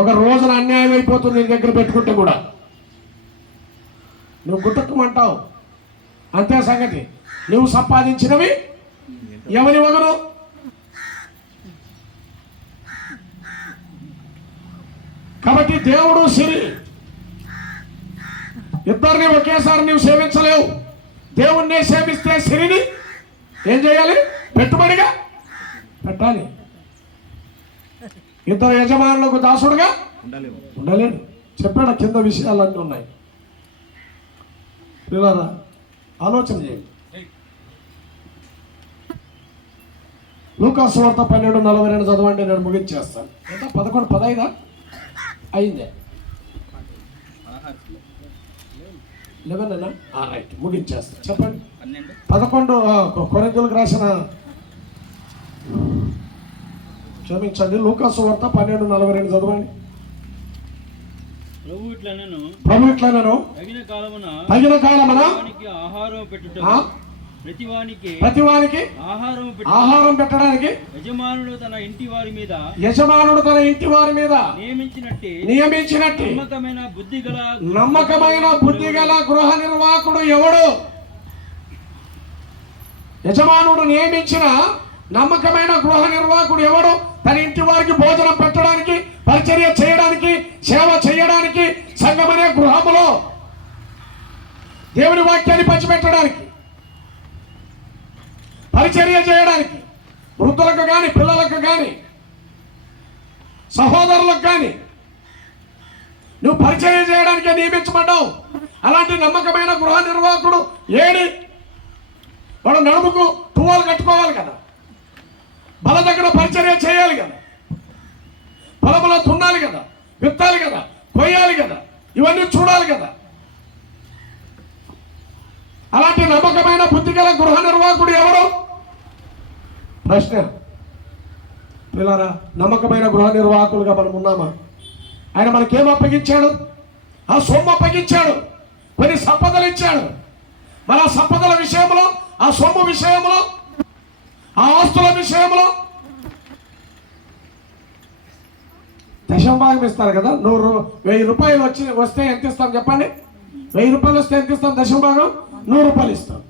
ఒక రోజున అన్యాయం అయిపోతుంది నీ దగ్గర పెట్టుకుంటే కూడా. నువ్వు గుట్టక్కమంటావు, అంతే సంగతి. నువ్వు సంపాదించినవి ఎవరి వగను? కాబట్టి దేవుడు శని ఇద్దరిని ఒకేసారి నువ్వు సేవించలేవు. దేవుణ్ణి సేవిస్తే శనిని ఏం చేయాలి? పెట్టుబడిగా పెట్టాలి. ఇద్దరు యజమానులకు దాసుడుగా ఉండలేడు. చెప్పాడు, కింద విషయాలన్నీ ఉన్నాయి. పిల్లరా, ఆలోచన చేయండి. లూకాసు వార్త 12:42 చదవండి, నేను ముగించేస్తాను. ఎంత 11:15 అయిందే? 11 రైట్, ముగించేస్తాను. చెప్పండి. 11 కొరింథీయులకు రాసిన, క్షమించండి, లూకాసు వార్త 12:42 చదవండి. ప్రభు ఇట్లనెను, తగిన కాలమున ఆహారం పెట్టుట ప్రతివానికి ఆహారం పెట్టడానికి యజమానుడు తన ఇంటి వారి మీద నియమించినట్టు నమ్మకమైన బుద్ధి గల గృహ నిర్వాహకుడు ఎవడు? యజమానుడు నియమించిన నమ్మకమైన గృహ నిర్వాహకుడు ఎవడు? తన ఇంటి వారికి భోజనం పెట్టడానికి, పరిచర్య చేయడానికి, సేవ చేయడానికి, సంఘమనే గృహములో దేవుని వాక్యాన్ని పంచిపెట్టడానికి, పరిచర్య చేయడానికి, వృద్ధులకు కానీ, పిల్లలకు కానీ, సహోదరులకు కానీ నువ్వు పరిచర్య చేయడానికే నియమించబడ్డావు. అలాంటి నమ్మకమైన గృహ నిర్వాహకుడు ఏడి? వాడు నడుముకు తువ్వాలు కట్టుకోవాలి కదా, బల దగ్గర పరిచర్య చేయాలి కదా, పొలంలో దున్నాలి కదా, విత్తాలి కదా, కొయ్యాలి కదా, ఇవన్నీ చూడాలి కదా. అలాంటి నమ్మకమైన బుద్ధి గల గృహ నిర్వాహకుడు ఎవరు? ప్రశ్న. పిల్లరా, నమ్మకమైన గృహ నిర్వాహకులుగా మనం ఉన్నామా? ఆయన మనకేం అప్పగించాడు? ఆ సొమ్ము అప్పగించాడు, కొన్ని సంపదలు ఇచ్చాడు. మన ఆ సంపదల విషయంలో, ఆ సొమ్ము విషయంలో, ఆ ఆస్తుల విషయంలో దశమభాగం ఇస్తారు కదా. 1,000 రూపాయలు వస్తే ఎంత ఇస్తాం చెప్పండి? 1000 రూపాయలు వస్తే ఎంత ఇస్తాం? దశమభాగం 100 రూపాయలు ఇస్తాం.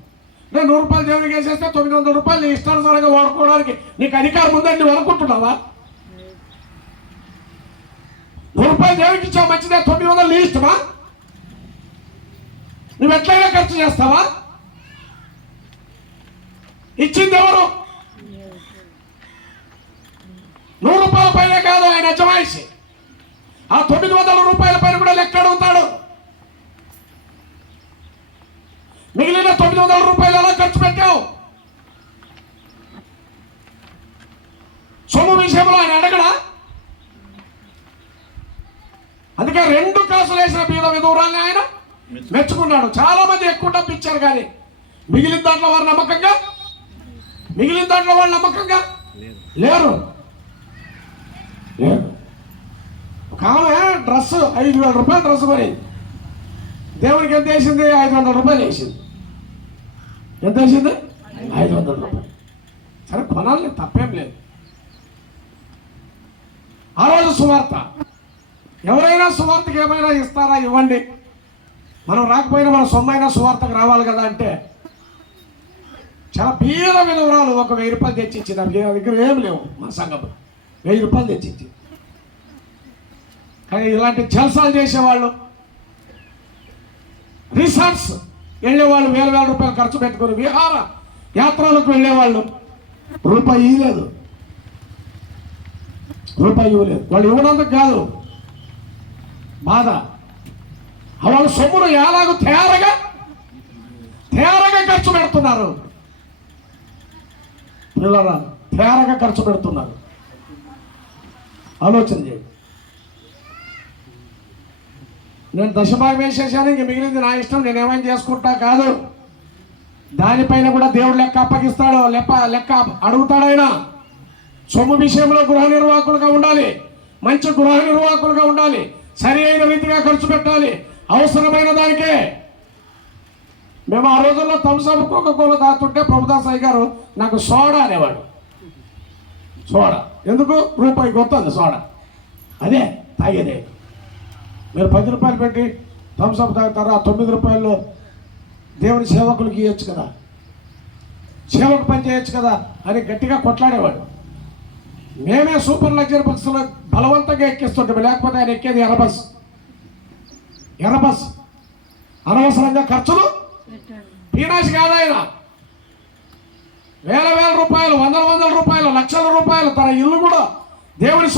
నేను 100 రూపాయలు దేవునికి వేసేస్తే 900 రూపాయలు నీ ఇష్టానుసారంగా వాడుకోవడానికి నీకు అధికారం ఉందని నువ్వు అనుకుంటున్నావా? 100 రూపాయలు దేవునికి ఇచ్చావు, మంచిదే. 900 నీ ఇష్టమా? నువ్వు ఎట్లయినా ఖర్చు చేస్తావా? ఇచ్చింది ఎవరు? 100 రూపాయల పైన కాదు ఆయన అజమాయిషి. ఆ 900 రూపాయల పైన కూడా లెక్క అడుగుతాడు. మిగిలిన 900 రూపాయలు ఎలా ఖర్చు పెట్టావు? సొమ్ము విషయంలో ఆయన అడగడా? అందుకే 2 కాసులు వేసిన బీద విధురాల్ని ఆయన మెచ్చుకున్నాడు. చాలా మంది ఎక్కువ డబ్బు ఇచ్చారు, కానీ మిగిలిన దాంట్లో వారు నమ్మకంగా లేరు. ఒక ఆమె డ్రెస్ 5,000 రూపాయల డ్రెస్ కొని దేవునికి ఎంత వేసింది? 500 రూపాయలు వేసింది. ఎంత వేసింది? 500 రూపాయలు. సరే, కొనాలి, తప్పేం లేదు. ఆ రోజు సువార్త, ఎవరైనా సువార్తకి ఏమైనా ఇస్తారా? ఇవ్వండి. మనం రాకపోయినా మన సొమ్మైనా సువార్తకు రావాలి కదా అంటే చాలా బీద విధవరాలు ఒక 1000 రూపాయలు తెచ్చిచ్చింది. నా దగ్గర ఏమి లేవు, మన సంఘం 1000 రూపాయలు తెచ్చిచ్చింది. కానీ ఇలాంటి జల్సాలు చేసేవాళ్ళు, రిసార్ట్స్ వెళ్ళేవాళ్ళు 1000 రూపాయలు ఖర్చు పెట్టుకుని విహార యాత్రలకు వెళ్ళేవాళ్ళు రూపాయి ఇవ్వలేదు. వాళ్ళు ఇవ్వనందుకు కాదు బాధ, వాళ్ళ సొమ్మును ఎలాగో తేరగా ఖర్చు పెడుతున్నారు. పిల్లల తేరగా ఖర్చు పెడుతున్నారు. ఆలోచన చేయండి. నేను దశభాగం వేసేసాను, ఇంక మిగిలింది నా ఇష్టం, నేనేమైనా చేసుకుంటా కాదు. దానిపైన కూడా దేవుడు లెక్క అప్పగిస్తాడు, లెక్క అడుగుతాడు ఆయన. సొమ్ము విషయంలో గృహ నిర్వాహకులుగా ఉండాలి, మంచి గృహ నిర్వాహకులుగా ఉండాలి, సరి అయిన రీతిగా ఖర్చు పెట్టాలి, అవసరమైన దానికే. మేము ఆ రోజుల్లో థమ్సప్ కోకా-కోలా తాగుతుంటే ప్రభుదాస్ అయ్య గారు నాకు సోడా అనేవాడు. సోడా ఎందుకు? రూపాయికి వస్తుంది సోడా, అదే తాగేదే. మీరు 10 రూపాయలు పెట్టి థమ్సప్ తాగుతారు, ఆ 9 రూపాయల్లో దేవుని సేవకులకి ఇవ్వచ్చు కదా, సేవకు పని చేయొచ్చు కదా అని గట్టిగా కొట్లాడేవాడు. మేమే సూపర్ లగ్జరీ బస్సులో బలవంతంగా ఎక్కిస్తుంటాం, లేకపోతే ఆయన ఎక్కేది ఎర్రబస్. అనవసరంగా ఖర్చులు పీనాసి కాదు ఆయన. 1000 రూపాయలు, 100 రూపాయలు, లక్షల రూపాయలు తన ఇల్లు కూడా దేవుని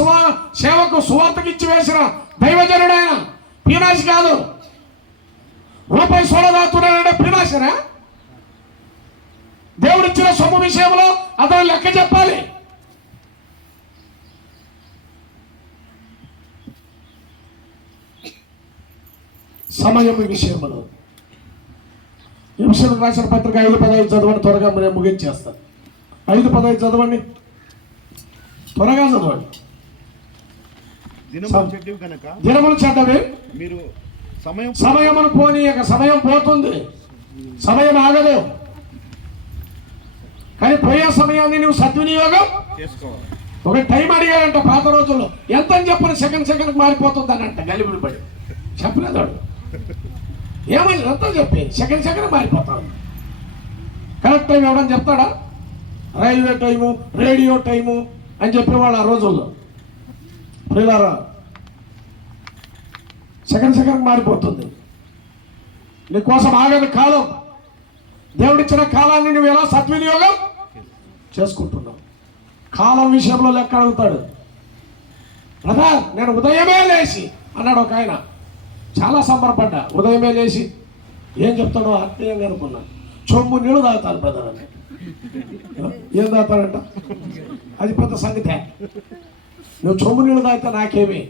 సేవకు సువార్తకి ఇచ్చి వేసిన దైవజనుడు ఆయన. పీనాసి కాదు. రూపాయి సోడదాతున్నాడంటే పీనాసినా? దేవుడిచ్చిన సొమ్ము విషయంలో అతను లెక్క చెప్పాలి. సమయం విషయంలో హింసలకు రాసిన పత్రిక 5:15 చదవండి. త్వరగా నేను ముగించేస్తాను. 5:15 చదవండి, త్వరగా చదవండి. దినములు చెడ్డవి, మీరు సమయమును పోనీయక. సమయం పోతుంది, సమయం ఆగదు. కానీ పోయే సమయాన్ని నువ్వు సద్వినియోగం చేసుకోవాలి. ఒక టైం అడిగారంట పాత రోజుల్లో, ఎంత అని చెప్పని సెకండ్ మారిపోతుంది అని అంట. గలిబిలి పడి చెప్పలేదాడు, ఏమైంది ఎంతో చెప్పి సెకండ్ మారిపోతాడు. కరెక్ట్ టైం ఎవడని చెప్తాడా? రైల్వే టైము, రేడియో టైము అని చెప్పేవాళ్ళు ఆ రోజుల్లో. పిల్లరా, సెకండ్ మారిపోతుంది. నీకోసం ఆగదు కాలం. దేవుడిచ్చిన కాలాన్ని నువ్వు ఎలా సద్వినియోగం చేసుకుంటున్నావు? కాలం విషయంలో లెక్క అడుగుతాడు. బ్రదర్, నేను ఉదయమే లేచి అన్నాడు ఒక ఆయన. చాలా సంబరపడ్డా. ఉదయమే లేచి ఏం చెప్తాడో ఆత్మీయంగా అనుకున్నాను. చొమ్ము నీళ్ళు తాగుతాను బ్రదర్ అని. ఏం తాగుతాడంట? అది పెద్ద సంగతే. నువ్వు చొమ్ము నీళ్ళు తాగితే నాకేమి,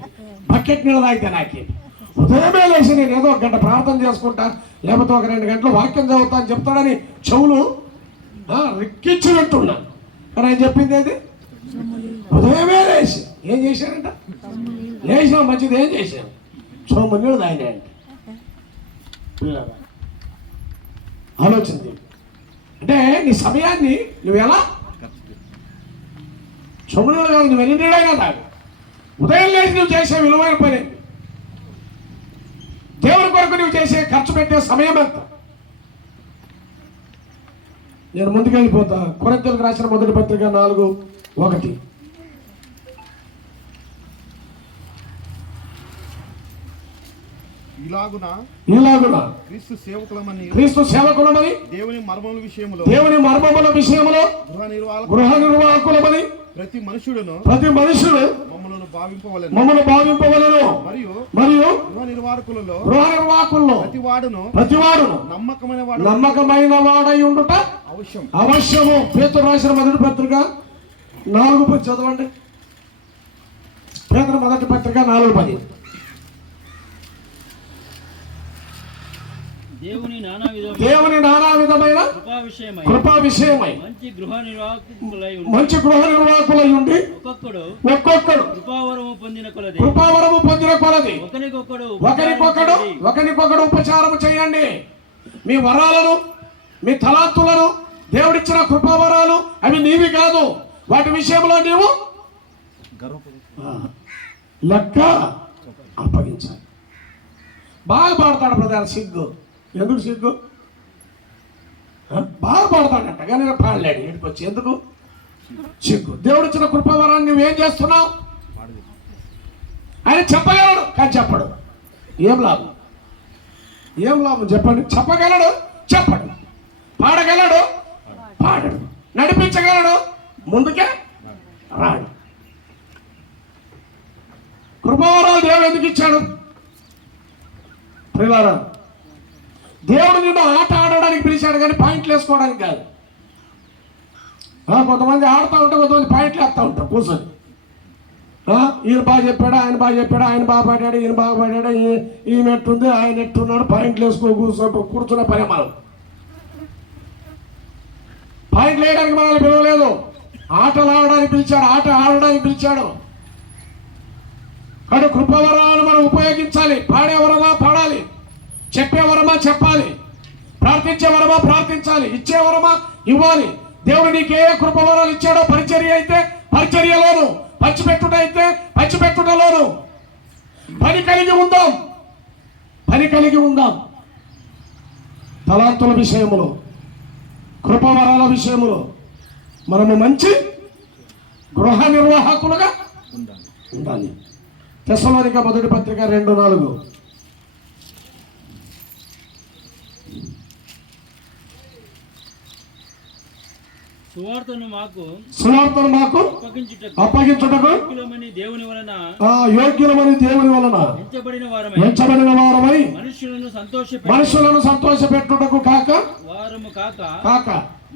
బకెట్ నీళ్ళు తాగితే నాకేమి. ఉదయమే లేచి నేను ఏదో 1 గంట ప్రార్థన చేసుకుంటా, లేకపోతే ఒక 2 గంటలు వాక్యం చదువుతా అని చెప్తాడని చెవులు రిక్కించి వింటున్నా. కానీ ఆయన చెప్పింది ఏది? ఉదయమే లేచి ఏం చేశాడంట? లేచాం, మంచిది. ఏం చేశాం? చొమ్ము నీళ్ళు తాగినాయంట. ఆలోచింది. అంటే నీ సమయాన్ని నువ్వు ఎలా చొమ్ము నీళ్ళు కాదు, నువ్వు ఎన్ని నీళ్ళైనా తాగు. ఉదయం లేచి నువ్వు చేసే విలువైన పని, దేవుని కొరకు నువ్వు చేసే ఖర్చు పెట్టే సమయం ఎంత? నేను ముందుకెళ్ళిపోతా. కొరింథీయులకు రాసిన మొదటి పత్రిక 4:1. ఇలాగున క్రీస్తు సేవకులమని దేవుని మర్మముల విషయములో గృహ నిర్వాహకులమని ప్రతి మనుషుడు మమ్మల్ని భావింపవలెను. మరియు గృహ నిర్వాహకులలో ప్రతివాడును నమ్మకమైన వాడై ఉండుట అవశ్యము. పేతురు రాసిన మొదటి పత్రిక 4:10 చదవండి. పేతురు మొదటి పత్రిక 4:10. దేవుని నానా విధమైన కృపా విషయమై మంచి గృహ నిర్వాహకులై ఉండి ఒక్కొక్కడు కృపావరము పొందిన కొలది ఒకరికొకడు ఉపచారము చేయండి. మీ వరాలను, మీ తలాంతులను, దేవుడిచ్చిన కృపావరాలు అవి నీవి కాదు. వాటి విషయంలో నీవు లెక్క అప్పగించాలి. బాగా పాడతాడు ప్రధాన సిగ్గు. ఎందుకు సిగ్గు? బాగా పాడతాడంట కానీ పాడలేడు. ఇంటికొచ్చి ఎందుకు సిగ్గు? దేవుడిచ్చిన కృపావరాన్ని నువ్వేం చేస్తున్నావు? ఆయన చెప్పగలడు కానీ చెప్పడు. ఏం లాభం? చెప్పండి. చెప్పగలడు, చెప్పడు. పాడగలడు, పాడడు. నడిపించగలడు, ముందుకే రాడు. కృపావరాలు దేవుడు ఎందుకు ఇచ్చాడు? ప్రియులారా, దేవుడు నిన్ను ఆట ఆడడానికి పిలిచాడు కానీ పాయింట్లు వేసుకోవడానికి కాదు. కొంతమంది ఆడుతూ ఉంటే కొంతమంది పాయింట్లు వేస్తూ ఉంటారు కూర్చొని. ఈయన బాగా చెప్పాడు, ఆయన బాగా చెప్పాడు, ఆయన బాగా పాడాడు, ఈయన బాగా పాడాడు, ఈయన ఎట్టుంది, ఆయన ఎట్టున్నాడు, పాయింట్లు వేసుకో కూర్చున్న పని మనం. పాయింట్లు వేయడానికి మనల్ని పిలవలేదు. ఆటలు ఆడడానికి పిలిచాడు, ఆట ఆడడానికి పిలిచాడు. కాబట్టి కృపవరాలను మనం ఉపయోగించాలి. పాడే వరమా పాడాలి, చెప్పే వరమా చెప్పాలి, ప్రార్థించే వరమా ప్రార్థించాలి, ఇచ్చే వరమా ఇవ్వాలి. దేవుడు నీకు ఏ కృపవరాలు ఇచ్చాడో, పరిచర్య అయితే పరిచర్యలోను, పంచిపెట్టుట అయితే పంచిపెట్టుటలోను పని కలిగి ఉందాం. తలాంతుల విషయములో, కృపవరాల విషయములో మనము మంచి గృహ నిర్వాహకులుగా ఉండాలి. తెస్సలోనిక మొదటి పత్రిక 2:4. సువార్తను మాకు అప్పగించుటకు యోగ్యులమని దేవుని వలన ఎంచబడిన వారమై మనుషులను సంతోషపెట్టుటకు కాక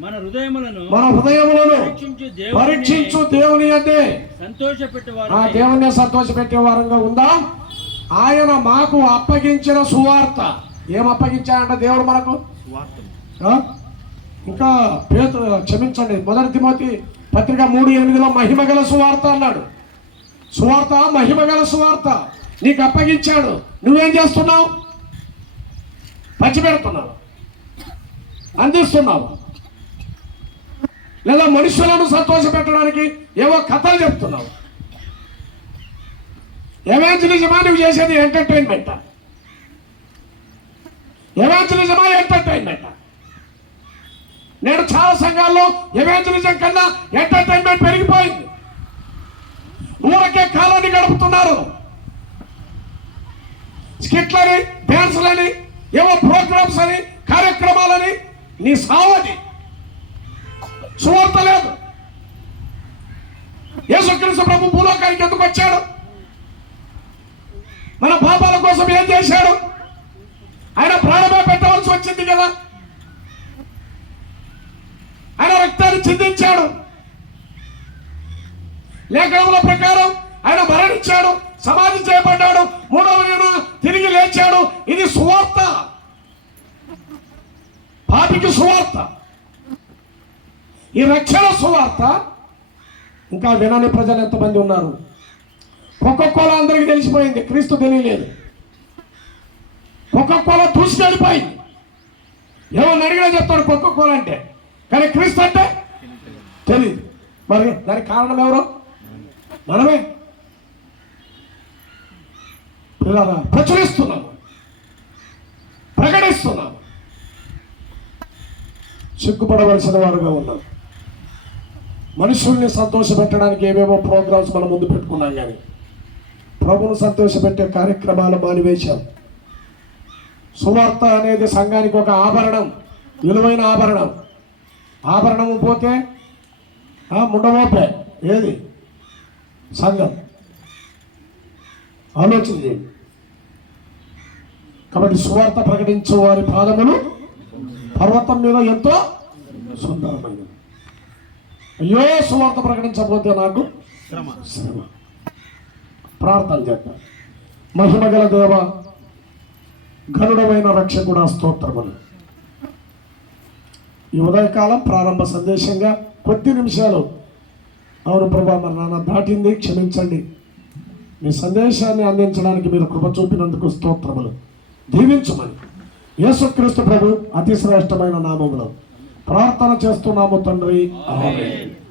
మన హృదయములను పరీక్షించు దేవుని అంటే దేవుని సంతోషపెట్టే వారంగా ఉందాం. ఆయన మాకు అప్పగించిన సువార్త. ఏం అప్పగించాడంట దేవుడు మనకు? ఇంకా క్షమించండి, 1 తిమోతి పత్రిక 3:8 మహిమగల సువార్త అన్నాడు. సువార్త మహిమగల సువార్త నీకు అప్పగించాడు. నువ్వేం చేస్తున్నావు? పంచిపెడుతున్నావు, అందిస్తున్నావు, లేదా మనుషులను సంతోషపెట్టడానికి ఏవో కథలు చెప్తున్నావు. ఎవాంజలిజమా నువ్వు చేసేది? ఎంటర్టైన్మెంటా? నేడు చాలా సంఘాల్లో ఎవాంజలిజం కన్నా ఎంటర్టైన్మెంట్ పెరిగిపోయింది. ఊరకే కాలాన్ని గడుపుతున్నారు. స్కిట్లని, డ్యాన్సులని, ఏవో ప్రోగ్రామ్స్ అని, కార్యక్రమాలని. నీ సావది. సువార్త లేదు. యేసుక్రీస్తు ప్రభు భూలోకానికి ఎందుకు వచ్చాడు? మన పాపాల కోసం ఏం చేశాడు? ఆయన ప్రాణమే పెట్టవలసి వచ్చింది కదా. ఆయన రక్తాన్ని చిందించాడు. లేఖనముల ప్రకారం ఆయన మరణించాడు, సమాధి చేయబడ్డాడు, 3వ దినాన తిరిగి లేచాడు. ఇది సువార్త, పాపికి సువార్త. ఈ రక్షణ సువార్త ఇంకా వినని ప్రజలు ఎంతమంది ఉన్నారు? కోకోకోలా అందరికీ తెలిసిపోయింది, క్రీస్తు తెలియలేదు. కోకోకోలా దూసుకెళ్ళిపోయింది. ఏమన్నా అడిగినా చెప్తాడు కోకోకోలా అంటే, కానీ క్రీస్తు అంటే తెలియదు. మరి దానికి కారణం ఎవరు? మనమే. పిల్లరా, ప్రచురిస్తున్నాము, ప్రకటిస్తున్నాము, సిగ్గుపడవలసిన వారుగా ఉన్నాం. మనుషుల్ని సంతోషపెట్టడానికి ఏవేవో ప్రోగ్రామ్స్ మన ముందు పెట్టుకున్నాం, కానీ ప్రభువును సంతోషపెట్టే కార్యక్రమాలు మానివేశాం. సువార్త అనేది సంఘానికి ఒక ఆభరణం, విలువైన ఆభరణం. ఆభరణము పోతే ముండమోపే. ఏది సంఘం? ఆలోచన చేయండి. కాబట్టి సువార్త ప్రకటించే వారి పాదములు పర్వతం మీద ఎంతో సుందరమైనవి. అయ్యో సువార్త ప్రకటించకపోతే నాకు శ్రమ. శ్రమ. ప్రార్థన చేద్దాం. మహిమగల దేవ, ఘనుడమైన రక్షకుడా స్తోత్రములు. ఈ ఉదయకాలం ప్రారంభ సందేశంగా కొద్ది నిమిషాలు అవును ప్రభా మరి నాన్న దాటింది, క్షమించండి. మీ సందేశాన్ని అందించడానికి మీరు కృప చూపినందుకు స్తోత్రములు. దీవించమని యేసుక్రీస్తు ప్రభు అతి శ్రేష్టమైన నామములో ప్రార్థన చేస్తున్నాము తండ్రి. ఆమేన్.